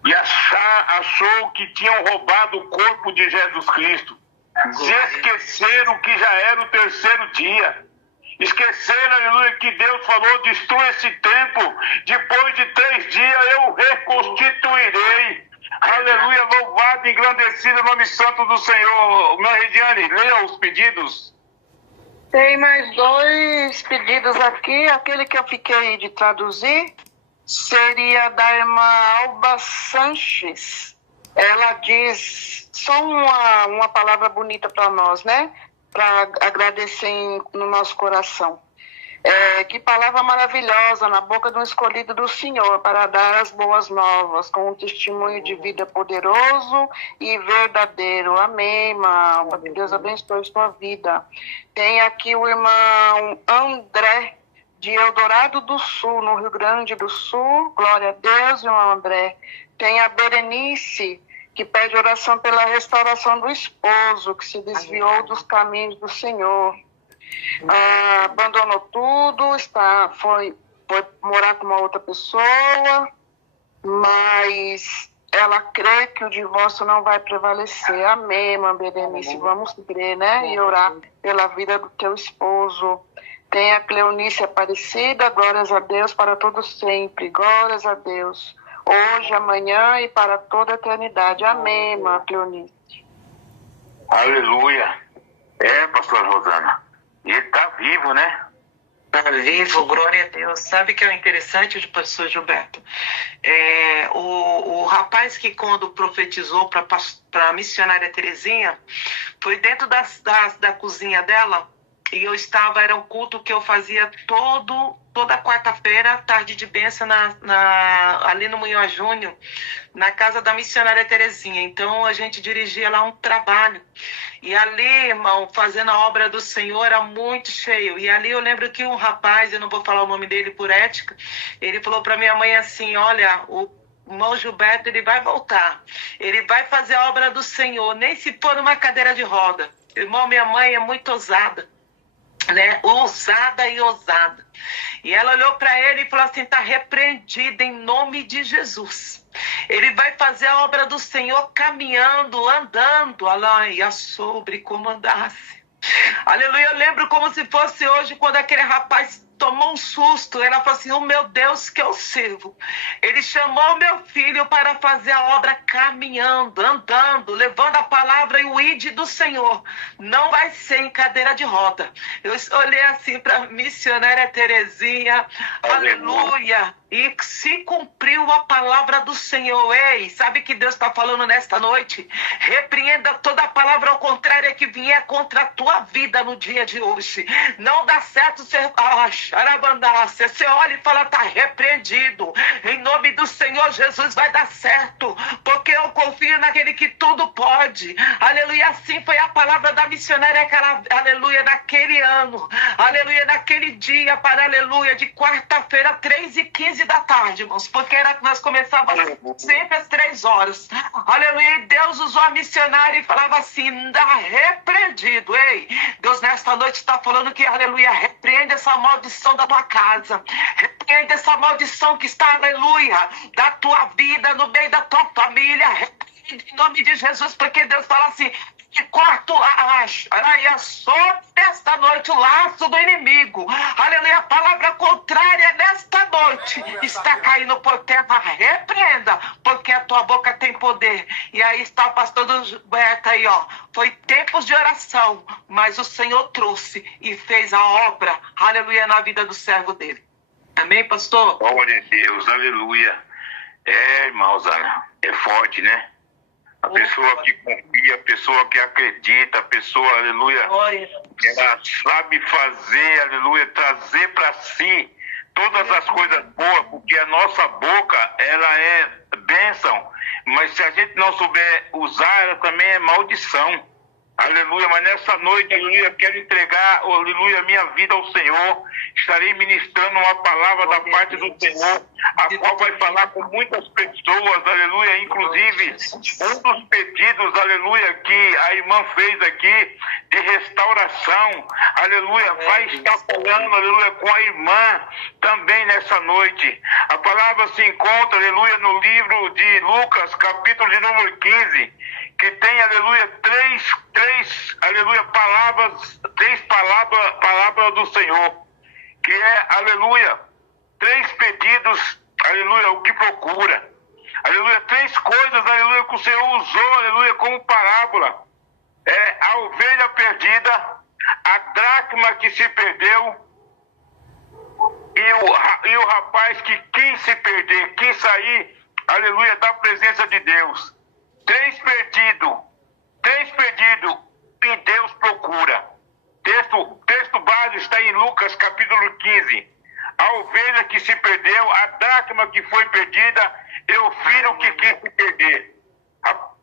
e achou que tinham roubado o corpo de Jesus Cristo. Se esqueceram que já era o terceiro dia. Esqueceram, aleluia, que Deus falou: destrua esse templo, depois de 3 dias eu reconstituirei. Aleluia, louvado e engrandecido o nome santo do Senhor. Minha Regiane, leia os pedidos. Tem mais 2 pedidos aqui. Aquele que eu fiquei de traduzir seria da irmã Alba Sanches. Ela diz só uma palavra bonita para nós, né? Para agradecer no nosso coração. Que palavra maravilhosa na boca de um escolhido do Senhor para dar as boas novas, com um testemunho de vida poderoso e verdadeiro. Amém, irmão. Que Deus abençoe sua vida. Tem aqui o irmão André, de Eldorado do Sul, no Rio Grande do Sul. Glória a Deus, irmão André. Tem a Berenice, que pede oração pela restauração do esposo, que se desviou dos caminhos do Senhor. Abandonou tudo, foi morar com uma outra pessoa, mas ela crê que o divórcio não vai prevalecer. Amém, irmã Berenice, vamos crer, né? E orar pela vida do teu esposo. Tem a Cleonice Aparecida, glórias a Deus para todo sempre, glórias a Deus, hoje, amanhã e para toda a eternidade. Amém, irmã Cleonice. Aleluia. Pastora Rosana, ele está vivo, né? Está vivo, glória a Deus. Sabe o que é interessante de pastor Gilberto? O rapaz que quando profetizou para a missionária Terezinha, foi dentro da cozinha dela, e era um culto que eu fazia toda quarta-feira, tarde de bênção, ali no Munhoz Júnior, na casa da missionária Terezinha. Então a gente dirigia lá um trabalho. E ali, irmão, fazendo a obra do Senhor, era muito cheio. E ali eu lembro que um rapaz, eu não vou falar o nome dele por ética, ele falou para minha mãe assim: olha, o irmão Gilberto, ele vai voltar. Ele vai fazer a obra do Senhor, nem se for numa cadeira de roda. Irmão, minha mãe é muito ousada, né? Ousada e ousada. E ela olhou para ele e falou assim: está repreendido em nome de Jesus. Ele vai fazer a obra do Senhor caminhando, andando, e sobre como andasse. Aleluia, eu lembro como se fosse hoje, quando aquele rapaz tomou um susto. Ela falou assim: o meu Deus que eu sirvo, ele chamou meu filho para fazer a obra caminhando, andando, levando a palavra e o ide do Senhor. Não vai ser em cadeira de roda. Eu olhei assim para a missionária Terezinha, aleluia, e se cumpriu a palavra do Senhor. Ei, sabe que Deus está falando nesta noite? Repreenda toda a palavra ao contrário que vier contra a tua vida no dia de hoje. Não dá certo ser você olha e fala: está repreendido. Em nome do Senhor Jesus vai dar certo, porque eu confio naquele que tudo pode. Aleluia, assim foi a palavra da missionária, aleluia, naquele ano, aleluia, naquele dia, aleluia, de quarta-feira, 3h15 da tarde, irmãos, porque nós começávamos sempre às 3 horas. Aleluia, e Deus usou a missionária e falava assim: está repreendido. Ei, Deus nesta noite está falando que, aleluia, repreende essa maldição da tua casa, repreende essa maldição que está, aleluia, da tua vida, no meio da tua família, repreende em nome de Jesus, porque Deus fala assim: que corta sobre esta noite o laço do inimigo. Aleluia, a palavra contrária nesta noite está caindo por terra. Repreenda, porque a tua boca tem poder. E aí está o pastor Gilberto aí, foi tempos de oração, mas o Senhor trouxe e fez a obra, aleluia, na vida do servo dele. Amém, pastor? Glória a Deus, aleluia. Irmãos, é forte, né? A pessoa que confia, a pessoa que acredita, a pessoa, aleluia, ela sabe fazer, aleluia, trazer para si todas as coisas boas, porque a nossa boca, ela é bênção, mas se a gente não souber usar, ela também é maldição. Aleluia, mas nessa noite, aleluia, quero entregar, aleluia, minha vida ao Senhor. Estarei ministrando uma palavra da parte do Senhor, a qual vai falar com muitas pessoas, aleluia, inclusive um dos pedidos, aleluia, que a irmã fez aqui, de restauração, aleluia, vai estar falando, aleluia, com a irmã também nessa noite. A palavra se encontra, aleluia, no livro de Lucas, capítulo de número 15, que tem, aleluia, três palavras do Senhor, que é, aleluia, 3 pedidos, aleluia, o que procura, aleluia, 3 coisas, aleluia, que o Senhor usou, aleluia, como parábola, é a ovelha perdida, a dracma que se perdeu, e o rapaz que quis se perder, quis sair, aleluia, da presença de Deus. 3 pedidos, e Deus procura. Texto base está em Lucas capítulo 15. A ovelha que se perdeu, a dracma que foi perdida, e o filho que quis se perder.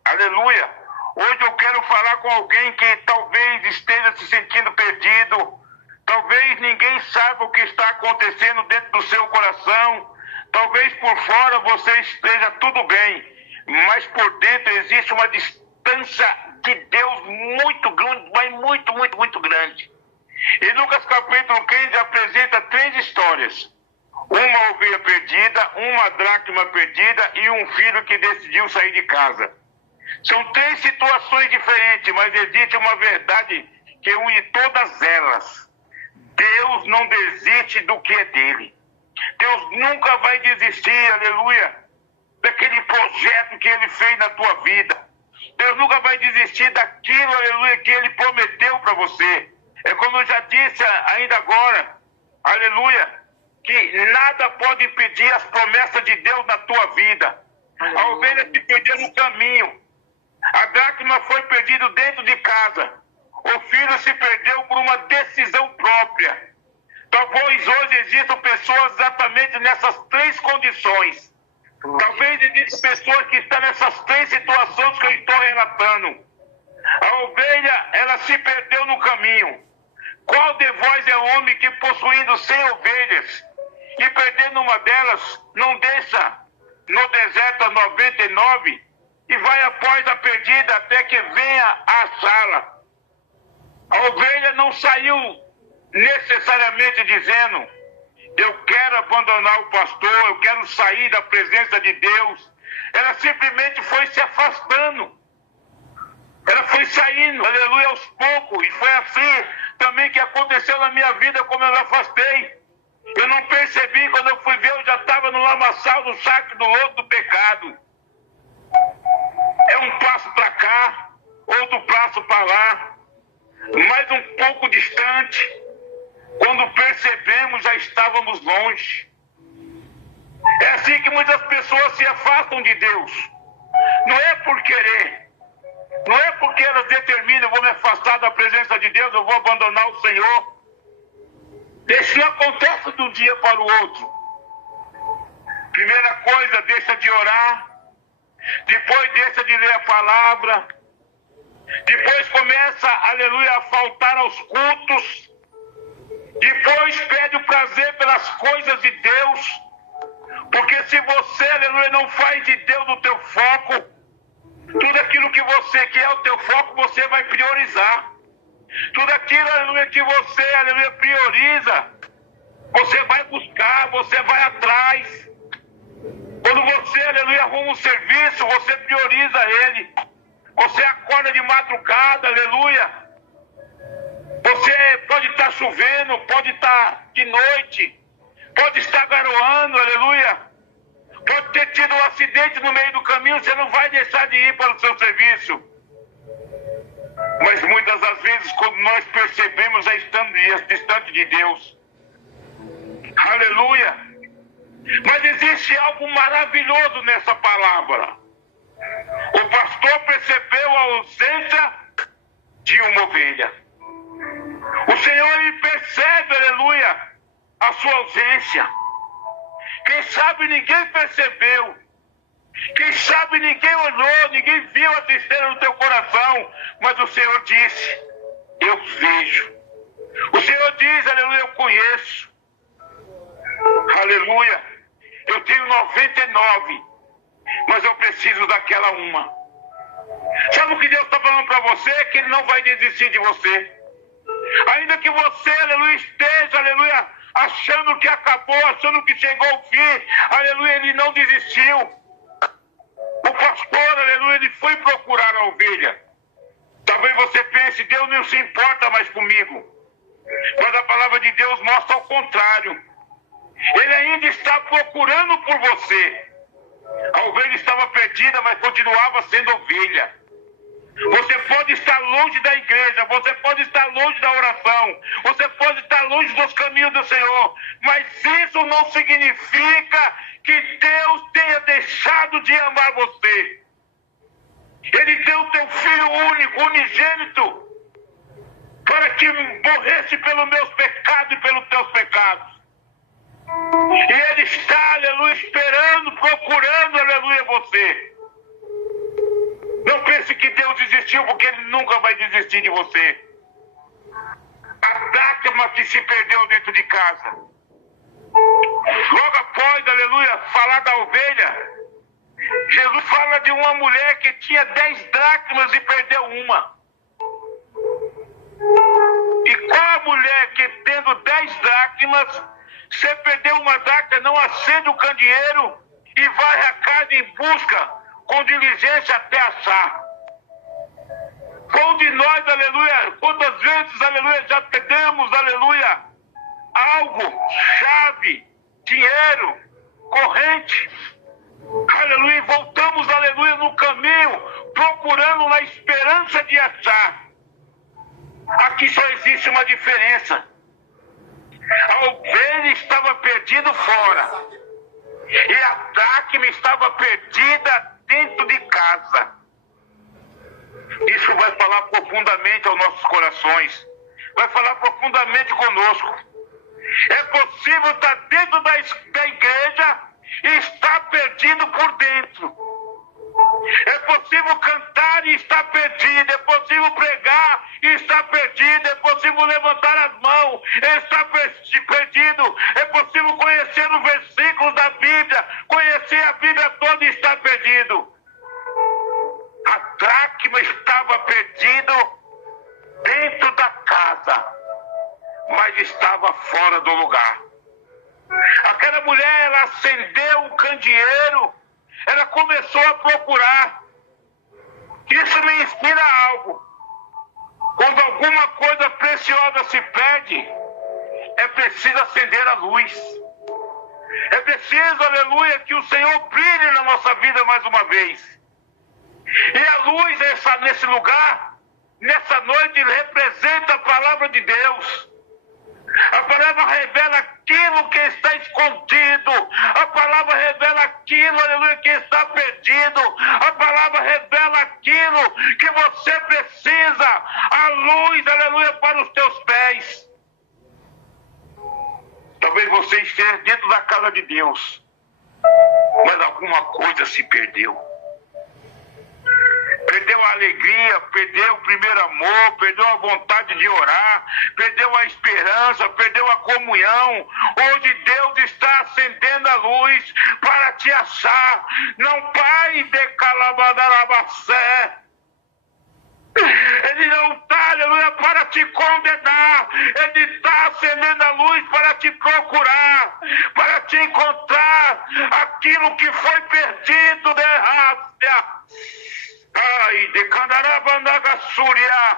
Aleluia. Hoje eu quero falar com alguém que talvez esteja se sentindo perdido. Talvez ninguém saiba o que está acontecendo dentro do seu coração. Talvez por fora você esteja tudo bem, mas por dentro existe uma distância de Deus muito grande, mas muito grande. E Lucas capítulo 15 apresenta 3 histórias. Uma ovelha perdida, uma dracma perdida e um filho que decidiu sair de casa. São 3 situações diferentes, mas existe uma verdade que une todas elas. Deus não desiste do que é dele. Deus nunca vai desistir, aleluia, daquele projeto que Ele fez na tua vida. Deus nunca vai desistir daquilo, aleluia, que Ele prometeu para você. É como eu já disse ainda agora, aleluia, que nada pode impedir as promessas de Deus na tua vida. Aleluia. A ovelha se perdeu no caminho. A dracma foi perdida dentro de casa. O filho se perdeu por uma decisão própria. Talvez hoje existam pessoas exatamente nessas 3 condições. Talvez existam pessoas que estão nessas 3 situações que eu estou relatando. A ovelha, ela se perdeu no caminho. Qual de vós é homem que, possuindo 100 ovelhas e perdendo uma delas, não deixa no deserto as 99 e vai após a perdida até que venha a achá-la? A ovelha não saiu necessariamente dizendo: eu quero abandonar o pastor, eu quero sair da presença de Deus. Ela simplesmente foi se afastando. Ela foi saindo, aleluia, aos poucos. E foi assim também que aconteceu na minha vida, como eu me afastei. Eu não percebi, quando eu fui ver, eu já estava no lamaçal do saco do lodo do pecado. É um passo para cá, outro passo para lá, mais um pouco distante. Quando percebemos, já estávamos longe. É assim que muitas pessoas se afastam de Deus. Não é por querer. Não é porque elas determinam: eu vou me afastar da presença de Deus, eu vou abandonar o Senhor. Isso não acontece de um dia para o outro. Primeira coisa, deixa de orar. Depois deixa de ler a palavra. Depois começa, aleluia, a faltar aos cultos. Depois pede o prazer pelas coisas de Deus. Porque se você, aleluia, não faz de Deus o teu foco, tudo aquilo que você quer, o teu foco, você vai priorizar. Tudo aquilo, aleluia, que você, aleluia, prioriza, você vai buscar, você vai atrás. Quando você, aleluia, arruma um serviço, você prioriza ele. Você acorda de madrugada, aleluia. Você pode estar chovendo, pode estar de noite, pode estar garoando, aleluia. Pode ter tido um acidente no meio do caminho, você não vai deixar de ir para o seu serviço. Mas muitas das vezes, quando nós percebemos, já estamos distante de Deus. Aleluia. Mas existe algo maravilhoso nessa palavra. O pastor percebeu a ausência de uma ovelha. O Senhor, ele percebe, aleluia, a sua ausência. Quem sabe ninguém percebeu. Quem sabe Sabe, ninguém olhou, ninguém viu a tristeza no teu coração, mas o Senhor disse, eu vejo. O Senhor diz, aleluia, eu conheço. Aleluia. Eu tenho 99, mas eu preciso daquela uma. Sabe o que Deus está falando para você? Que Ele não vai desistir de você. Ainda que você, aleluia, esteja, aleluia, achando que acabou, achando que chegou ao fim, aleluia, Ele não desistiu. O pastor, aleluia, ele foi procurar a ovelha. Talvez você pense, Deus não se importa mais comigo. Mas a palavra de Deus mostra ao contrário. Ele ainda está procurando por você. A ovelha estava perdida, mas continuava sendo ovelha. Você pode estar longe da igreja, você pode estar longe da oração, você pode estar longe dos caminhos do Senhor, mas isso não significa que Deus tenha deixado de amar você. Ele deu o teu Filho único, unigênito, para que morresse pelos meus pecados e pelos teus pecados. E Ele está, aleluia, esperando, procurando, aleluia, você. Não pense que Deus desistiu, porque Ele nunca vai desistir de você. A dracma que se perdeu dentro de casa. Logo após, aleluia, falar da ovelha, Jesus fala de uma mulher que tinha 10 dracmas e perdeu uma. E qual a mulher que, tendo 10 dracmas, você perdeu uma dracma, não acende o candeeiro e vai a casa em busca com diligência até achar? Qual de nós, aleluia, quantas vezes, aleluia, já perdemos, aleluia, algo, chave, dinheiro, corrente, aleluia, e voltamos, aleluia, no caminho, procurando na esperança de achar. Aqui só existe uma diferença. A ovelha estava perdida fora e a dracma estava perdida dentro de casa. Isso vai falar profundamente aos nossos corações, vai falar profundamente conosco. É possível estar dentro da igreja e estar perdido por dentro. É possível cantar e estar perdido, é possível pregar e estar perdido, é possível levantar as mãos e estar perdido, é possível conhecer os versículos da Bíblia, conhecer a Bíblia toda e estar perdido. A dracma estava perdido dentro da casa, mas estava fora do lugar. Aquela mulher, ela acendeu o candeeiro, ela começou a procurar. Isso me inspira algo. Quando alguma coisa preciosa se perde, é preciso acender a luz. É preciso, aleluia, que o Senhor brilhe na nossa vida mais uma vez. E a luz nesse lugar, nessa noite, representa a palavra de Deus. A palavra revela aquilo que está escondido. A palavra revela aquilo, aleluia, que está perdido. A palavra revela aquilo que você precisa. A luz, aleluia, para os teus pés. Talvez você esteja dentro da casa de Deus, mas alguma coisa se perdeu. Perdeu a alegria, perdeu o primeiro amor, perdeu a vontade de orar, perdeu a esperança, perdeu a comunhão. Hoje Deus está acendendo a luz para te achar. Não pare de calabadarabacé. Ele não está, aleluia, para te condenar. Ele está acendendo a luz para te procurar, para te encontrar aquilo que foi perdido de rácia. Ai, de Candarabandagassúria,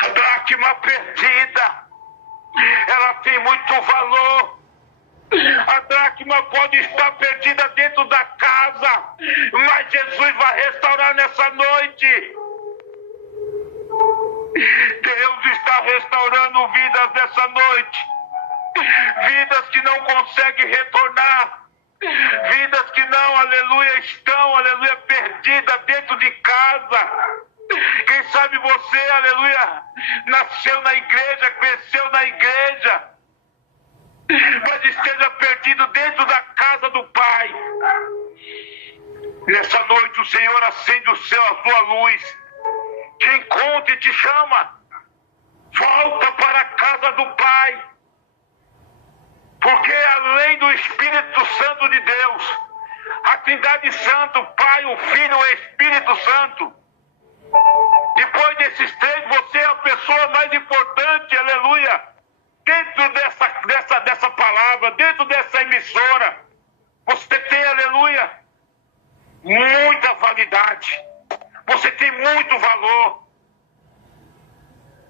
a dracma perdida, ela tem muito valor. A dracma pode estar perdida dentro da casa, mas Jesus vai restaurar nessa noite. Deus está restaurando vidas nessa noite, vidas que não conseguem retornar, vidas que não, aleluia, estão, aleluia, perdidas dentro de casa. Quem sabe você, aleluia, nasceu na igreja, cresceu na igreja, mas esteja perdido dentro da casa do Pai. Nessa noite o Senhor acende o céu, a sua luz, te encontra e te chama. Volta para a casa do Pai. Porque além do Espírito Santo de Deus, a Trindade Santa, o Pai, o Filho e o Espírito Santo, depois desses três, você é a pessoa mais importante, aleluia, dentro dessa palavra, dentro dessa emissora. Você tem, aleluia, muita validade. Você tem muito valor.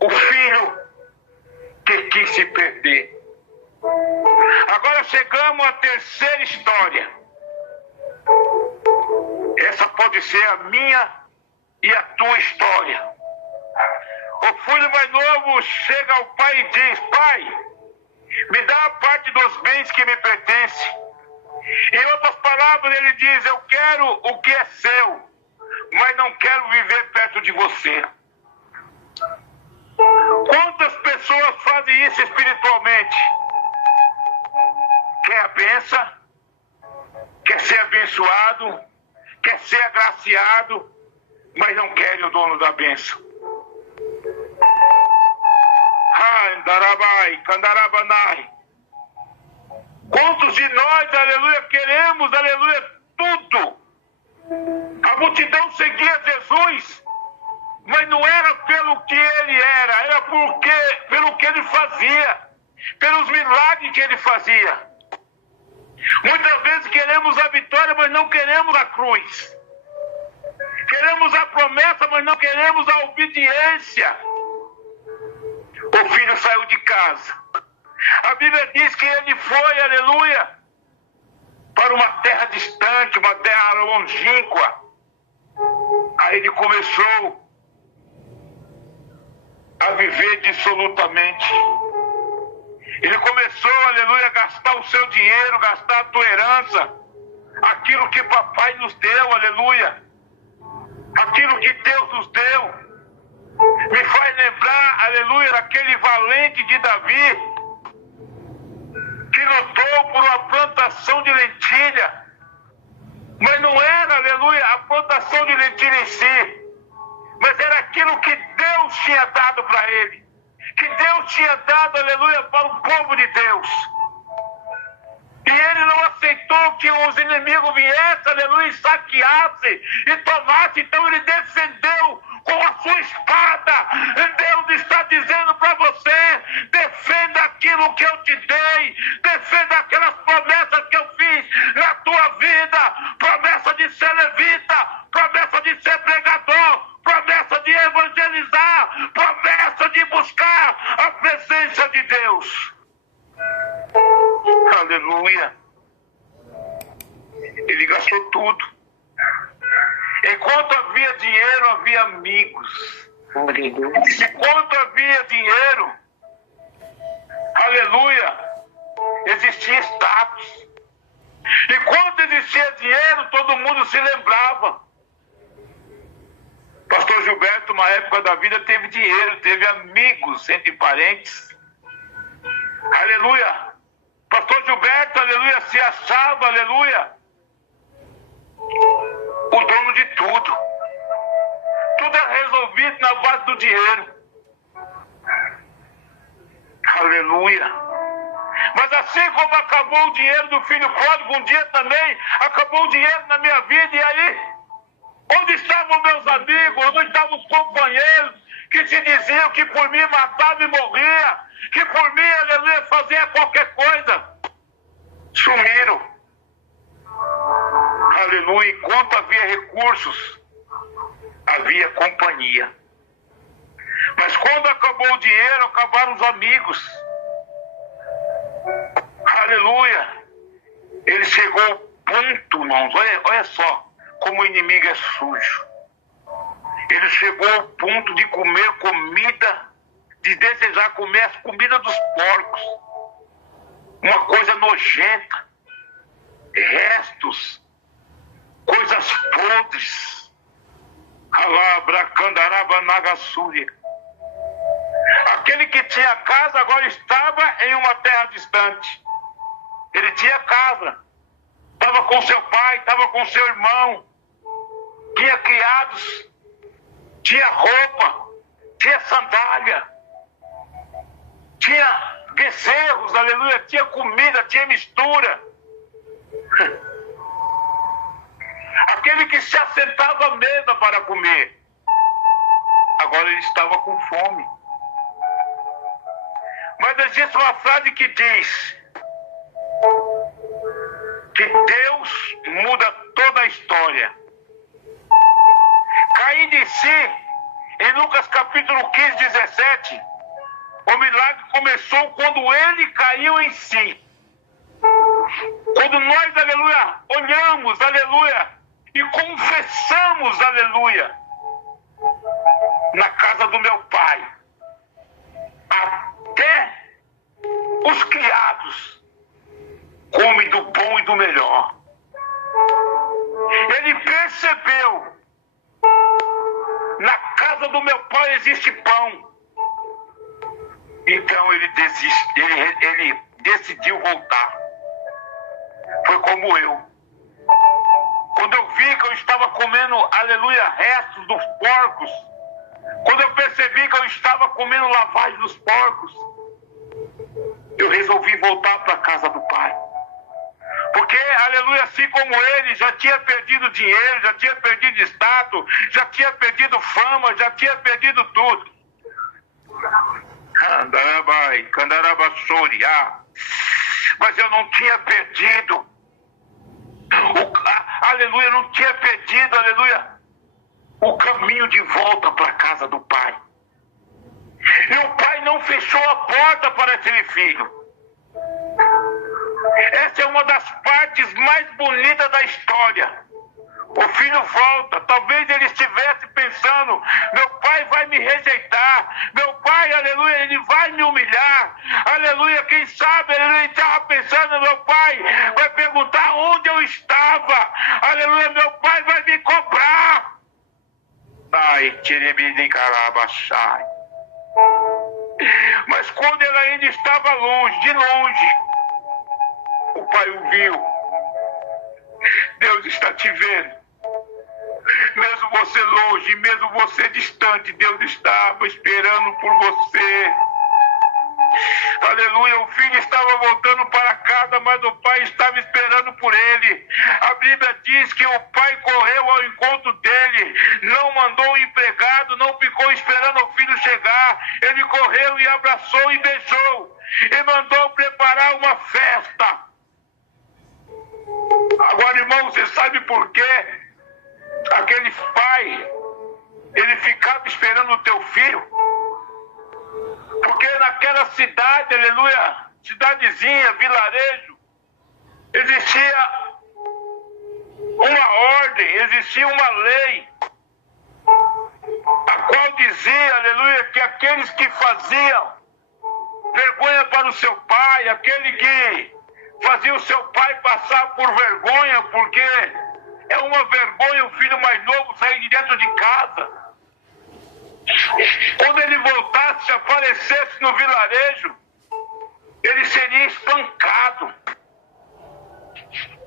O filho que quis se perder. Agora chegamos à terceira história. Essa pode ser a minha e a tua história. O filho mais novo chega ao pai e diz: Pai, me dá a parte dos bens que me pertence. Em outras palavras, ele diz: eu quero o que é seu, mas não quero viver perto de você. Quantas pessoas fazem isso espiritualmente? Quer a bênção, quer ser abençoado, quer ser agraciado, mas não quer o dono da bênção. Quantos de nós, aleluia, queremos, aleluia, tudo? A multidão seguia Jesus, mas não era pelo que ele era pelo que ele fazia, pelos milagres que ele fazia. Muitas vezes queremos a vitória, mas não queremos a cruz. Queremos a promessa, mas não queremos a obediência. O filho saiu de casa. A Bíblia diz que ele foi, aleluia, para uma terra distante, uma terra longínqua. Aí ele começou a viver dissolutamente. Ele começou, aleluia, a gastar o seu dinheiro, gastar a tua herança, aquilo que papai nos deu, aleluia, aquilo que Deus nos deu. Me faz lembrar, aleluia, daquele valente de Davi, que lutou por uma plantação de lentilha, mas não era, aleluia, a plantação de lentilha em si, mas era aquilo que Deus tinha dado para ele, que Deus tinha dado, aleluia, para o povo de Deus. E ele não aceitou que os inimigos viessem, aleluia, e saqueassem e tomassem, então ele defendeu com a sua espada. Deus está dizendo para você: defenda aquilo que eu te dei, defenda aquelas promessas que eu fiz na tua vida, promessa de ser levita, promessa de ser pregador, promessa de evangelizar, promessa de buscar a presença de Deus. Aleluia. Ele gastou tudo. Enquanto havia dinheiro, havia amigos. Enquanto havia dinheiro, aleluia, existia status. Enquanto existia dinheiro, todo mundo se lembrava. Pastor Gilberto, uma época da vida, teve dinheiro, teve amigos entre parentes. Aleluia. Pastor Gilberto, aleluia, se achava, aleluia, o dono de tudo. Tudo é resolvido na base do dinheiro. Aleluia. Mas assim como acabou o dinheiro do filho pródigo, um dia também acabou o dinheiro na minha vida. E aí, onde estavam meus amigos? Onde estavam os companheiros que se diziam que por mim matava e morria, que por mim, aleluia, fazia qualquer coisa? Sumiram. Aleluia. Enquanto havia recursos, havia companhia. Mas quando acabou o dinheiro, acabaram os amigos. Aleluia. Ele chegou ao ponto, irmãos, olha só como o inimigo é sujo. Ele chegou ao ponto de comer comida, de desejar comer as comidas dos porcos. Uma coisa nojenta, restos, coisas podres. Aquele que tinha casa agora estava em uma terra distante. Ele tinha casa, estava com seu pai, estava com seu irmão, tinha criados, tinha roupa, tinha sandália, tinha bezerros, aleluia, tinha comida, tinha mistura. Aquele que se assentava à mesa para comer, agora ele estava com fome. Mas existe uma frase que diz que Deus muda toda a história. Caindo em si, em Lucas capítulo 15, 17, o milagre começou quando ele caiu em si. Quando nós, aleluia, olhamos, aleluia, e confessamos, aleluia, na casa do meu pai, até os criados comem do bom e do melhor. Ele percebeu, na casa do meu pai existe pão. Então ele decidiu voltar. Foi como eu. Quando eu vi que eu estava comendo, aleluia, restos dos porcos, quando eu percebi que eu estava comendo lavagem dos porcos, eu resolvi voltar para a casa do pai. Porque, aleluia, assim como ele já tinha perdido dinheiro, já tinha perdido status, já tinha perdido fama, já tinha perdido tudo. Mas eu não tinha perdido. Aleluia, não tinha perdido, aleluia, o caminho de volta para a casa do pai. E o pai não fechou a porta para aquele filho. Essa é uma das partes mais bonitas da história. O filho volta, talvez ele estivesse pensando, meu pai vai me rejeitar, meu pai, aleluia, ele vai me humilhar, aleluia, quem sabe, aleluia, ele estava pensando, meu pai vai perguntar onde eu estava, aleluia, meu pai vai me cobrar. Mas quando ele ainda estava longe, de longe, o pai o viu. Deus está te vendo. Mesmo você longe, mesmo você distante, Deus estava esperando por você. Aleluia, o filho estava voltando para casa, mas o pai estava esperando por ele. A Bíblia diz que o pai correu ao encontro dele, não mandou o empregado, não ficou esperando o filho chegar. Ele correu e abraçou e beijou, e mandou preparar uma festa. Agora, irmão, você sabe por quê? Aquele pai, ele ficava esperando o teu filho, porque naquela cidade, aleluia, cidadezinha, vilarejo, existia uma ordem, existia uma lei, a qual dizia, aleluia, que aqueles que faziam vergonha para o seu pai, aquele que fazia o seu pai passar por vergonha, porque é uma vergonha o filho mais novo sair de dentro de casa. Quando ele voltasse, aparecesse no vilarejo, ele seria espancado.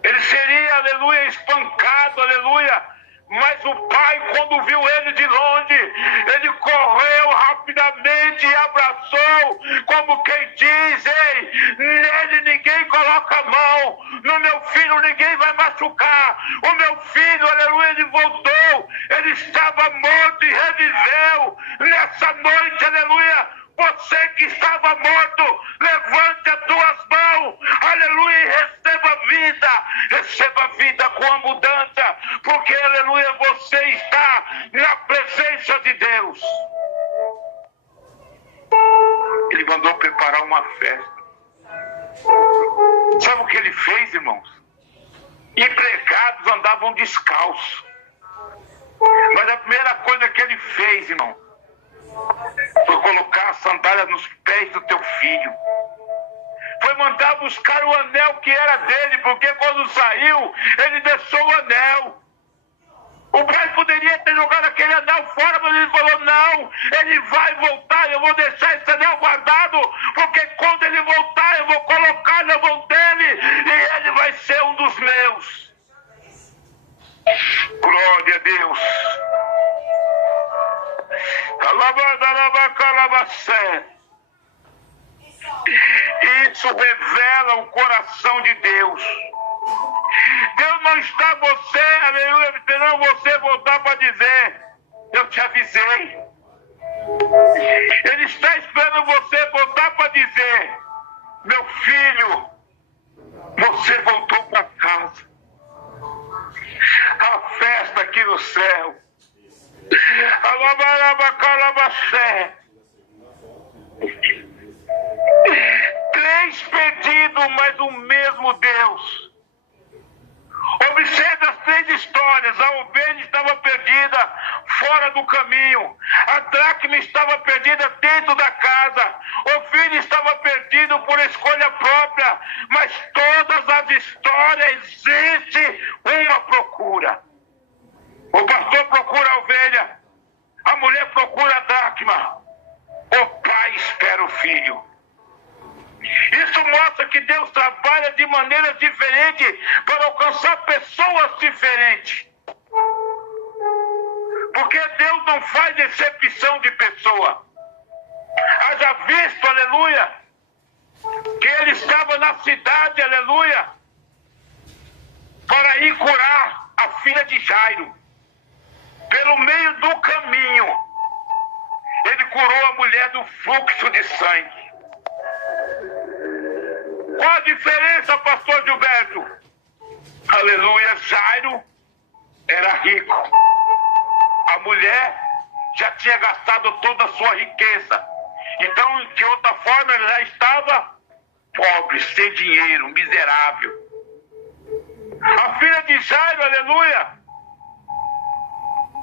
Ele seria, aleluia, espancado, aleluia. Mas o pai, quando viu ele de longe, ele correu rapidamente e abraçou, como quem diz, ei, nele ninguém coloca a mão, no meu filho ninguém vai machucar, o meu filho, aleluia, ele voltou, ele estava morto e reviveu, nessa noite, aleluia, você que estava morto, levante as tuas mãos, aleluia, e receba vida com a mudança, porque, aleluia, você está na presença de Deus. Ele mandou preparar uma festa. Sabe o que ele fez, irmãos? Empregados andavam descalços. Mas a primeira coisa que ele fez, irmão, foi colocar a sandália nos pés do teu filho. Foi mandar buscar o anel que era dele, porque quando saiu, ele deixou o anel. O pai poderia ter jogado aquele anel fora, mas ele falou, não, ele vai voltar, eu vou deixar esse anel guardado, porque quando ele voltar, eu vou colocar na mão dele, e ele vai ser um dos meus. Glória a Deus. Isso revela o coração de Deus. Deus não está você, aleluia, esperando você voltar para dizer: eu te avisei. Ele está esperando você voltar para dizer: meu filho, você voltou para casa. A festa aqui no céu. Três pedidos, mas o mesmo Deus. Observe as três histórias. A ovelha estava perdida fora do caminho. A dracma estava perdida dentro da casa. O filho estava perdido por escolha própria. Mas todas as histórias existe uma procura. O pastor procura a ovelha. A mulher procura a dracma. O pai espera o filho. Isso mostra que Deus trabalha de maneiras diferentes para alcançar pessoas diferentes. Porque Deus não faz exceção de pessoa. Haja visto, aleluia, que ele estava na cidade, aleluia, para ir curar a filha de Jairo. Pelo meio do caminho, ele curou a mulher do fluxo de sangue. Qual a diferença, pastor Gilberto? Aleluia, Jairo era rico. A mulher já tinha gastado toda a sua riqueza. Então, de outra forma, ela já estava pobre, sem dinheiro, miserável. A filha de Jairo, aleluia,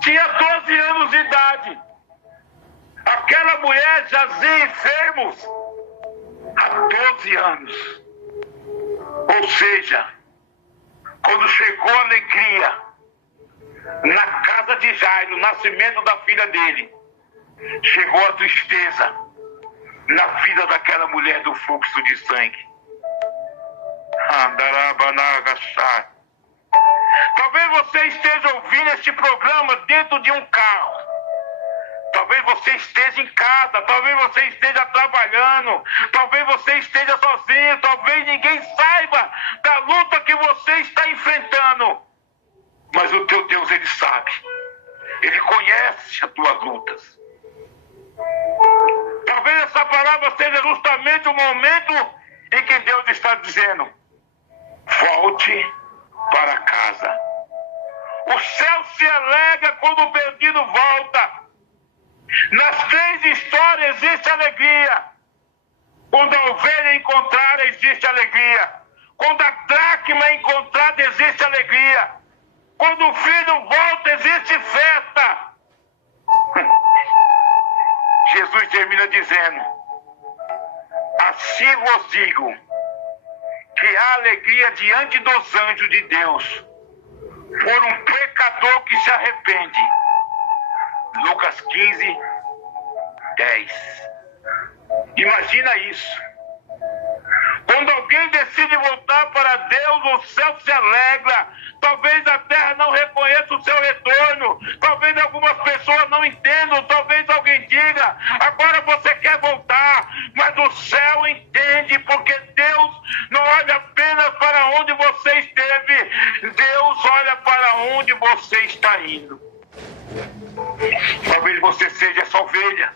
tinha 12 anos de idade. Aquela mulher jazia enfermos há 12 anos. Ou seja, quando chegou a alegria na casa de Jairo, o nascimento da filha dele, chegou a tristeza na vida daquela mulher do fluxo de sangue. Talvez você esteja ouvindo este programa dentro de um carro. Talvez você esteja em casa, talvez você esteja trabalhando, talvez você esteja sozinho, talvez ninguém saiba da luta que você está enfrentando. Mas o teu Deus, Ele sabe. Ele conhece as tuas lutas. Talvez essa palavra seja justamente o momento em que Deus está dizendo: volte para casa. O céu se alegra quando o perdido volta. Nas três histórias existe alegria. Quando a ovelha encontrada, existe alegria. Quando a dracma encontrada, existe alegria. Quando o filho volta, existe festa. Jesus termina dizendo: assim vos digo, que há alegria diante dos anjos de Deus por um pecador que se arrepende. Lucas 15, 10. Imagina isso. Quando alguém decide voltar para Deus, o céu se alegra. Talvez a terra não reconheça o seu retorno. Talvez algumas pessoas não entendam. Talvez alguém diga: agora você quer voltar. Mas o céu entende, porque Deus não olha apenas para onde você esteve. Deus olha para onde você está indo. Talvez você seja essa ovelha.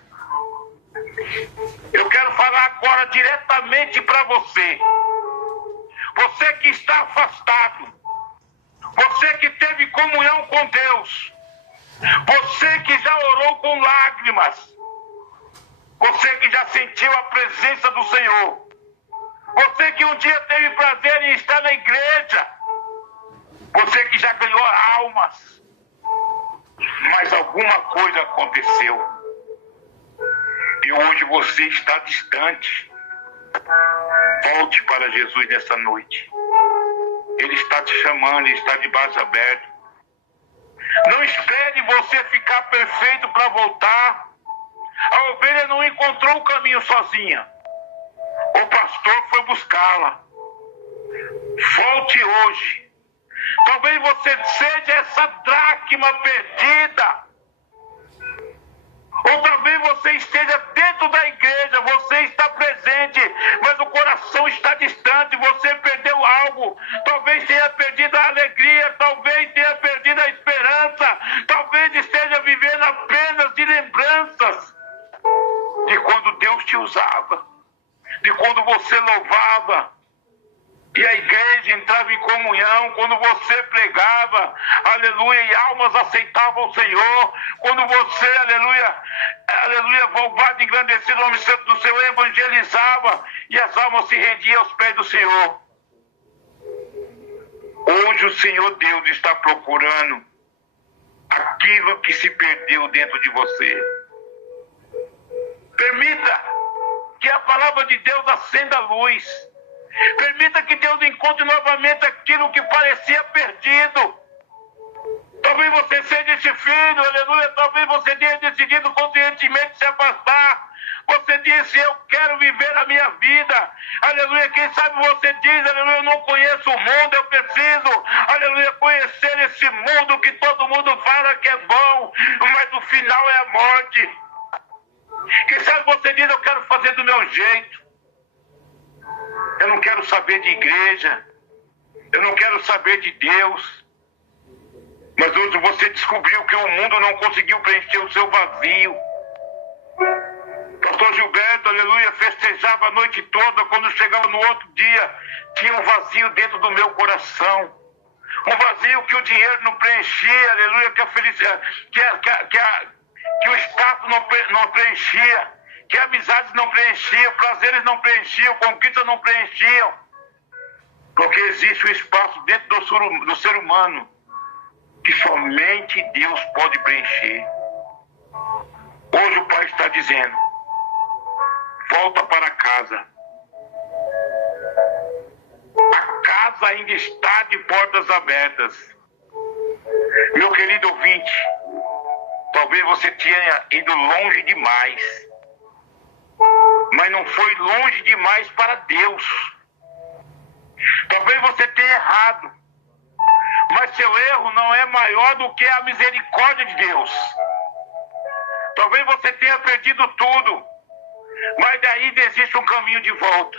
Eu quero falar agora diretamente para você. Você que está afastado. Você que teve comunhão com Deus. Você que já orou com lágrimas. Você que já sentiu a presença do Senhor. Você que um dia teve prazer em estar na igreja. Você que já ganhou almas. Mas alguma coisa aconteceu. E hoje você está distante. Volte para Jesus nessa noite. Ele está te chamando, Ele está de braços abertos. Não espere você ficar perfeito para voltar. A ovelha não encontrou o caminho sozinha. O pastor foi buscá-la. Volte hoje. Talvez você seja essa dracma perdida. Ou talvez você esteja dentro da igreja, você está presente, mas o coração está distante, você perdeu algo. Talvez tenha perdido a alegria, talvez tenha perdido a esperança, talvez esteja vivendo apenas de lembranças de quando Deus te usava, de quando você louvava. E a igreja entrava em comunhão quando você pregava, aleluia, e almas aceitavam o Senhor. Quando você, aleluia, aleluia, louvado e engrandecido o nome santo do Senhor, evangelizava e as almas se rendiam aos pés do Senhor. Hoje o Senhor Deus está procurando aquilo que se perdeu dentro de você. Permita que a palavra de Deus acenda a luz. Permita que Deus encontre novamente aquilo que parecia perdido. Talvez você seja esse filho, aleluia. Talvez você tenha decidido conscientemente se afastar. Você disse, eu quero viver a minha vida. Aleluia. Quem sabe você diz, aleluia, eu não conheço o mundo, eu preciso, aleluia, conhecer esse mundo que todo mundo fala que é bom, mas o final é a morte. Quem sabe você diz, eu quero fazer do meu jeito. Eu não quero saber de igreja. Eu não quero saber de Deus. Mas hoje você descobriu que o mundo não conseguiu preencher o seu vazio. Pastor Gilberto, aleluia, festejava a noite toda. Quando chegava no outro dia, tinha um vazio dentro do meu coração. Um vazio que o dinheiro não preenchia, aleluia, que a felicidade, que o status não preenchia. Que amizades não preenchiam, prazeres não preenchiam, conquistas não preenchiam. Porque existe um espaço dentro do ser humano que somente Deus pode preencher. Hoje o Pai está dizendo, volta para casa. A casa ainda está de portas abertas. Meu querido ouvinte, talvez você tenha ido longe demais. Mas não foi longe demais para Deus. Talvez você tenha errado, mas seu erro não é maior do que a misericórdia de Deus. Talvez você tenha perdido tudo, mas daí existe um caminho de volta.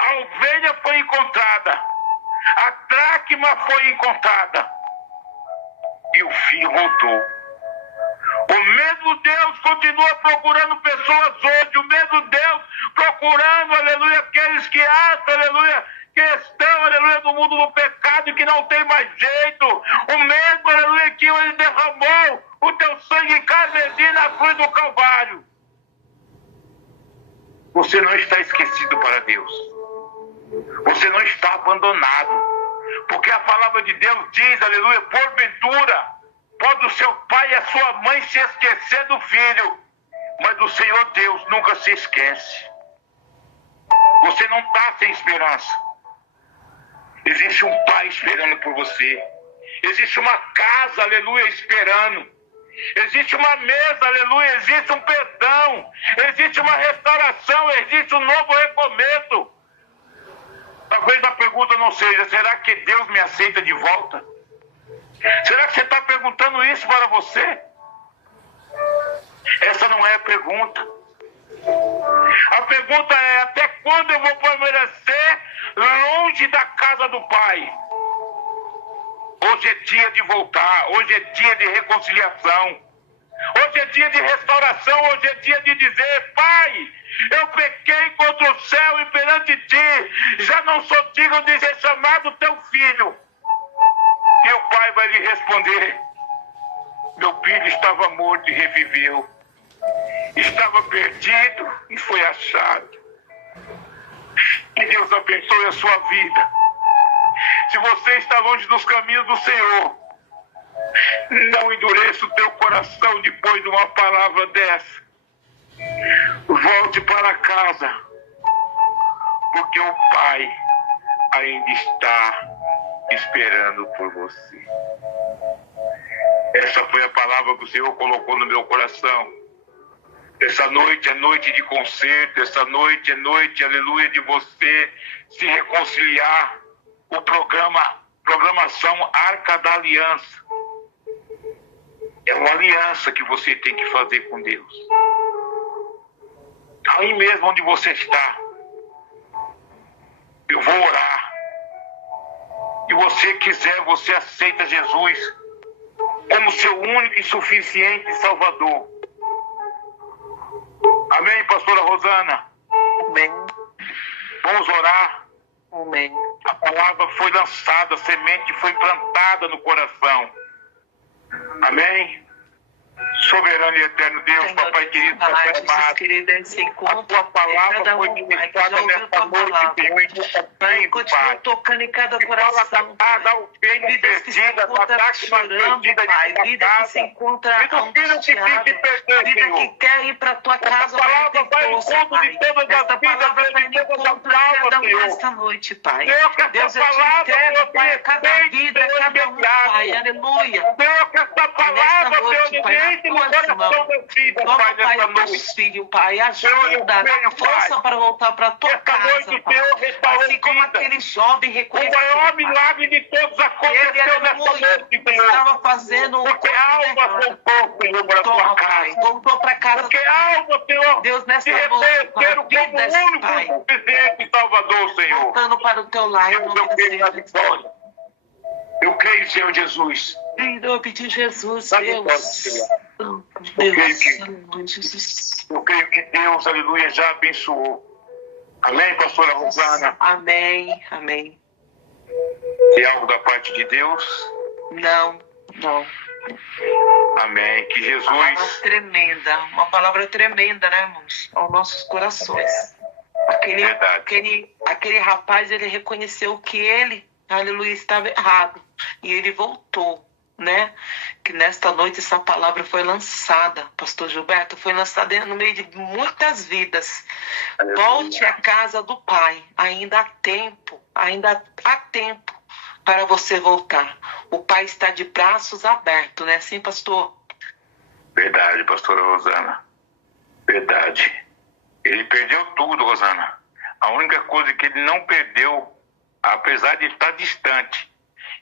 A ovelha foi encontrada, a dracma foi encontrada e o filho voltou. O mesmo Deus continua procurando pessoas hoje, o mesmo Deus procurando, aleluia, aqueles que acham, aleluia, que estão, aleluia, no mundo do pecado e que não tem mais jeito. O mesmo, aleluia, que ele derramou o teu sangue carmesim na cruz do Calvário. Você não está esquecido para Deus. Você não está abandonado. Porque a palavra de Deus diz, aleluia, porventura pode o seu pai e a sua mãe se esquecer do filho, mas o Senhor Deus nunca se esquece. Você não está sem esperança. Existe um pai esperando por você. Existe uma casa, aleluia, esperando. Existe uma mesa, aleluia, existe um perdão. Existe uma restauração, existe um novo recomeço. Talvez a pergunta não seja, será que Deus me aceita de volta? Será que você está perguntando isso para você? Essa não é a pergunta. A pergunta é, até quando eu vou permanecer longe da casa do Pai? Hoje é dia de voltar, hoje é dia de reconciliação. Hoje é dia de restauração, hoje é dia de dizer, Pai, eu pequei contra o céu e perante ti, já não sou digno de ser chamado teu filho. E o pai vai lhe responder, meu filho estava morto e reviveu. Estava perdido e foi achado. Que Deus abençoe a sua vida. Se você está longe dos caminhos do Senhor, não endureça o teu coração depois de uma palavra dessa. Volte para casa, porque o Pai ainda está esperando por você. Essa foi a palavra que o Senhor colocou no meu coração. Essa noite é noite de conserto, essa noite é noite, aleluia, de você se reconciliar. O programa programação Arca da Aliança. É uma aliança que você tem que fazer com Deus. Aí mesmo onde você está, eu vou orar. E você quiser, você aceita Jesus como seu único e suficiente Salvador. Amém, pastora Rosana? Amém. Vamos orar. Amém. A palavra foi lançada, a semente foi plantada no coração. Amém? Soberano e eterno Deus, Senhor, papai querido, Pai, papai Jesus amado. querido, esse A encontro, tua palavra cada foi um, Pai, que ministrada já ouviu nesta tua noite, palavra. Senhor, em boca Pai, bem, continua Pai. tocando em cada Que fala coração, da Pai. ofensa Vidas que se perdida, do encontram ataque na chorando, perdida Pai. de Vida que se encontra E do filho que tem que angustiada. perder, Vida que Senhor. quer ir para tua casa, Essa mas não palavra tem vai em força, encontro Pai. de todas as Esta vidas, palavra vai em de todas as encontro a cada almas, um Senhor. nesta noite, Pai. Deus, que Deus, essa eu te palavra, entrego, Senhor, Pai, a cada tenha vida, a efeito, cada um, Senhor, Pai. Aleluia. Deus, que essa palavra, Nesta noite, Senhor, Pai, entre nas no tuas coração mãos. das vidas, Toma, Pai, Pai, nessa os teus noite. filhos, Pai. Ajuda, Senhor, dá venha, força Pai. para voltar para tua Esta casa, noite, Pai. Senhor, restaurou Assim como vida. aquele jovem O reconheceu, maior Pai. milagre de todos Ele, aconteceu nessa aleluia, noite, Senhor. estava fazendo Porque a alma voltou, Senhor, para a Toma, tua Pai. casa. Voltou para casa. Porque a alma, Senhor, Deus, se nesta noite, reconheceram Pai, como vidas, o único Pai. e suficiente Salvador, Senhor. Voltando para o teu lar, em Deus, nome eu do creio na Senhor. vitória. Eu creio, Senhor Jesus. Em nome de Jesus, Na Deus. vitória, Senhor. Santo Eu creio Deus, que- em nome de Jesus. Eu creio que Deus, aleluia, já abençoou. Amém, pastora Rosana? Amém, amém. É algo da parte de Deus? Não, não. Amém. Que Uma palavra Jesus... tremenda, uma palavra tremenda, né, irmãos? Aos nossos corações. Verdade. Aquele rapaz, ele reconheceu que ele, aleluia, estava errado. E ele voltou, né? Que nesta noite essa palavra foi lançada, pastor Gilberto, foi lançada no meio de muitas vidas. Aleluia. Volte à casa do Pai. Ainda há tempo para você voltar. O Pai está de braços abertos, né? Sim, pastor? Verdade, pastora Rosana. Verdade. Ele perdeu tudo, Rosana. A única coisa que ele não perdeu, apesar de estar distante,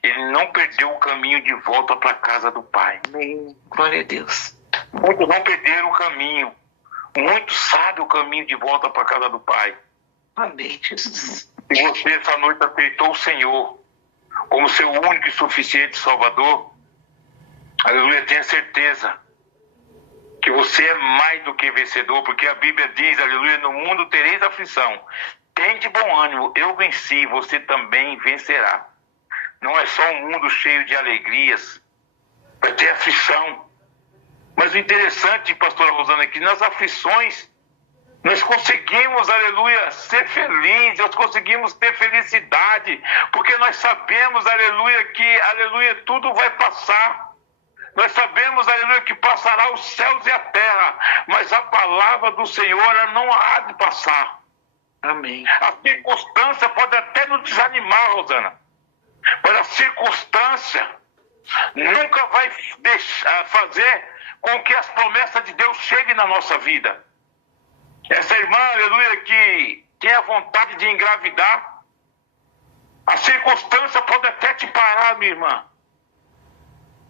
ele não perdeu o caminho de volta para a casa do Pai. Amém. Glória a Deus. Muitos não perderam o caminho. Muitos sabem o caminho de volta para a casa do Pai. Amém, Jesus. Se você essa noite aceitou o Senhor como seu único e suficiente Salvador, aleluia, tenha certeza que você é mais do que vencedor, porque a Bíblia diz, aleluia, no mundo tereis aflição. Tende bom ânimo, eu venci, você também vencerá. Não é só um mundo cheio de alegrias, vai ter aflição. Mas o interessante, pastora Rosana, é que nas aflições nós conseguimos, aleluia, ser felizes, nós conseguimos ter felicidade, porque nós sabemos, aleluia, que, aleluia, tudo vai passar. Nós sabemos, aleluia, que passará os céus e a terra, mas a palavra do Senhor, ela não há de passar. Amém. A circunstância pode até nos desanimar, Rosana, mas a circunstância nunca vai fazer com que as promessas de Deus cheguem na nossa vida. Essa irmã, aleluia, que tem a vontade de engravidar, a circunstância pode até te parar, minha irmã,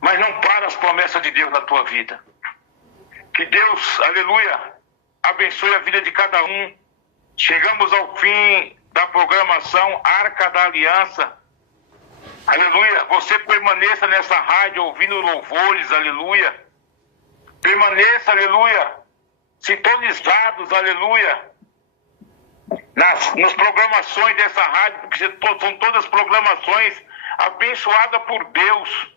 mas não para as promessas de Deus na tua vida. Que Deus, aleluia, abençoe a vida de cada um. Chegamos ao fim da programação Arca da Aliança. Aleluia, você permaneça nessa rádio ouvindo louvores, aleluia. Permaneça, aleluia, sintonizados, aleluia, nas programações dessa rádio, porque são todas programações abençoadas por Deus.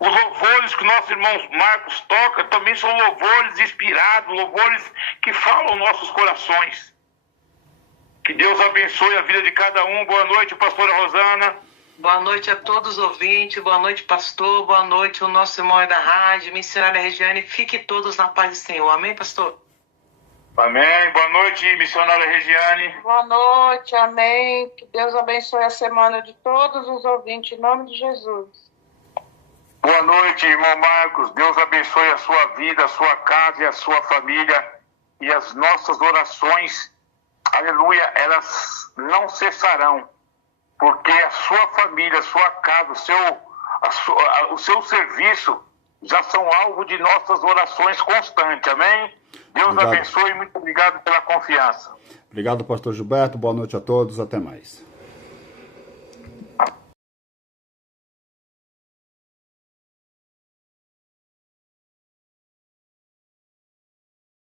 Os louvores que nosso irmão Marcos toca também são louvores inspirados, louvores que falam nossos corações. Que Deus abençoe a vida de cada um. Boa noite, pastora Rosana. Boa noite a todos os ouvintes, boa noite, pastor, boa noite, o nosso irmão da rádio, missionária Regiane, fiquem todos na paz do Senhor. Amém, pastor? Amém. Boa noite, missionária Regiane. Boa noite, amém. Que Deus abençoe a semana de todos os ouvintes, em nome de Jesus. Boa noite, irmão Marcos. Deus abençoe a sua vida, a sua casa e a sua família. E as nossas orações, aleluia, elas não cessarão porque a sua família, a sua casa, o seu serviço já são alvo de nossas orações constantes, amém? Deus Obrigado. abençoe e muito obrigado pela confiança. Obrigado, pastor Gilberto. Boa noite a todos. Até mais.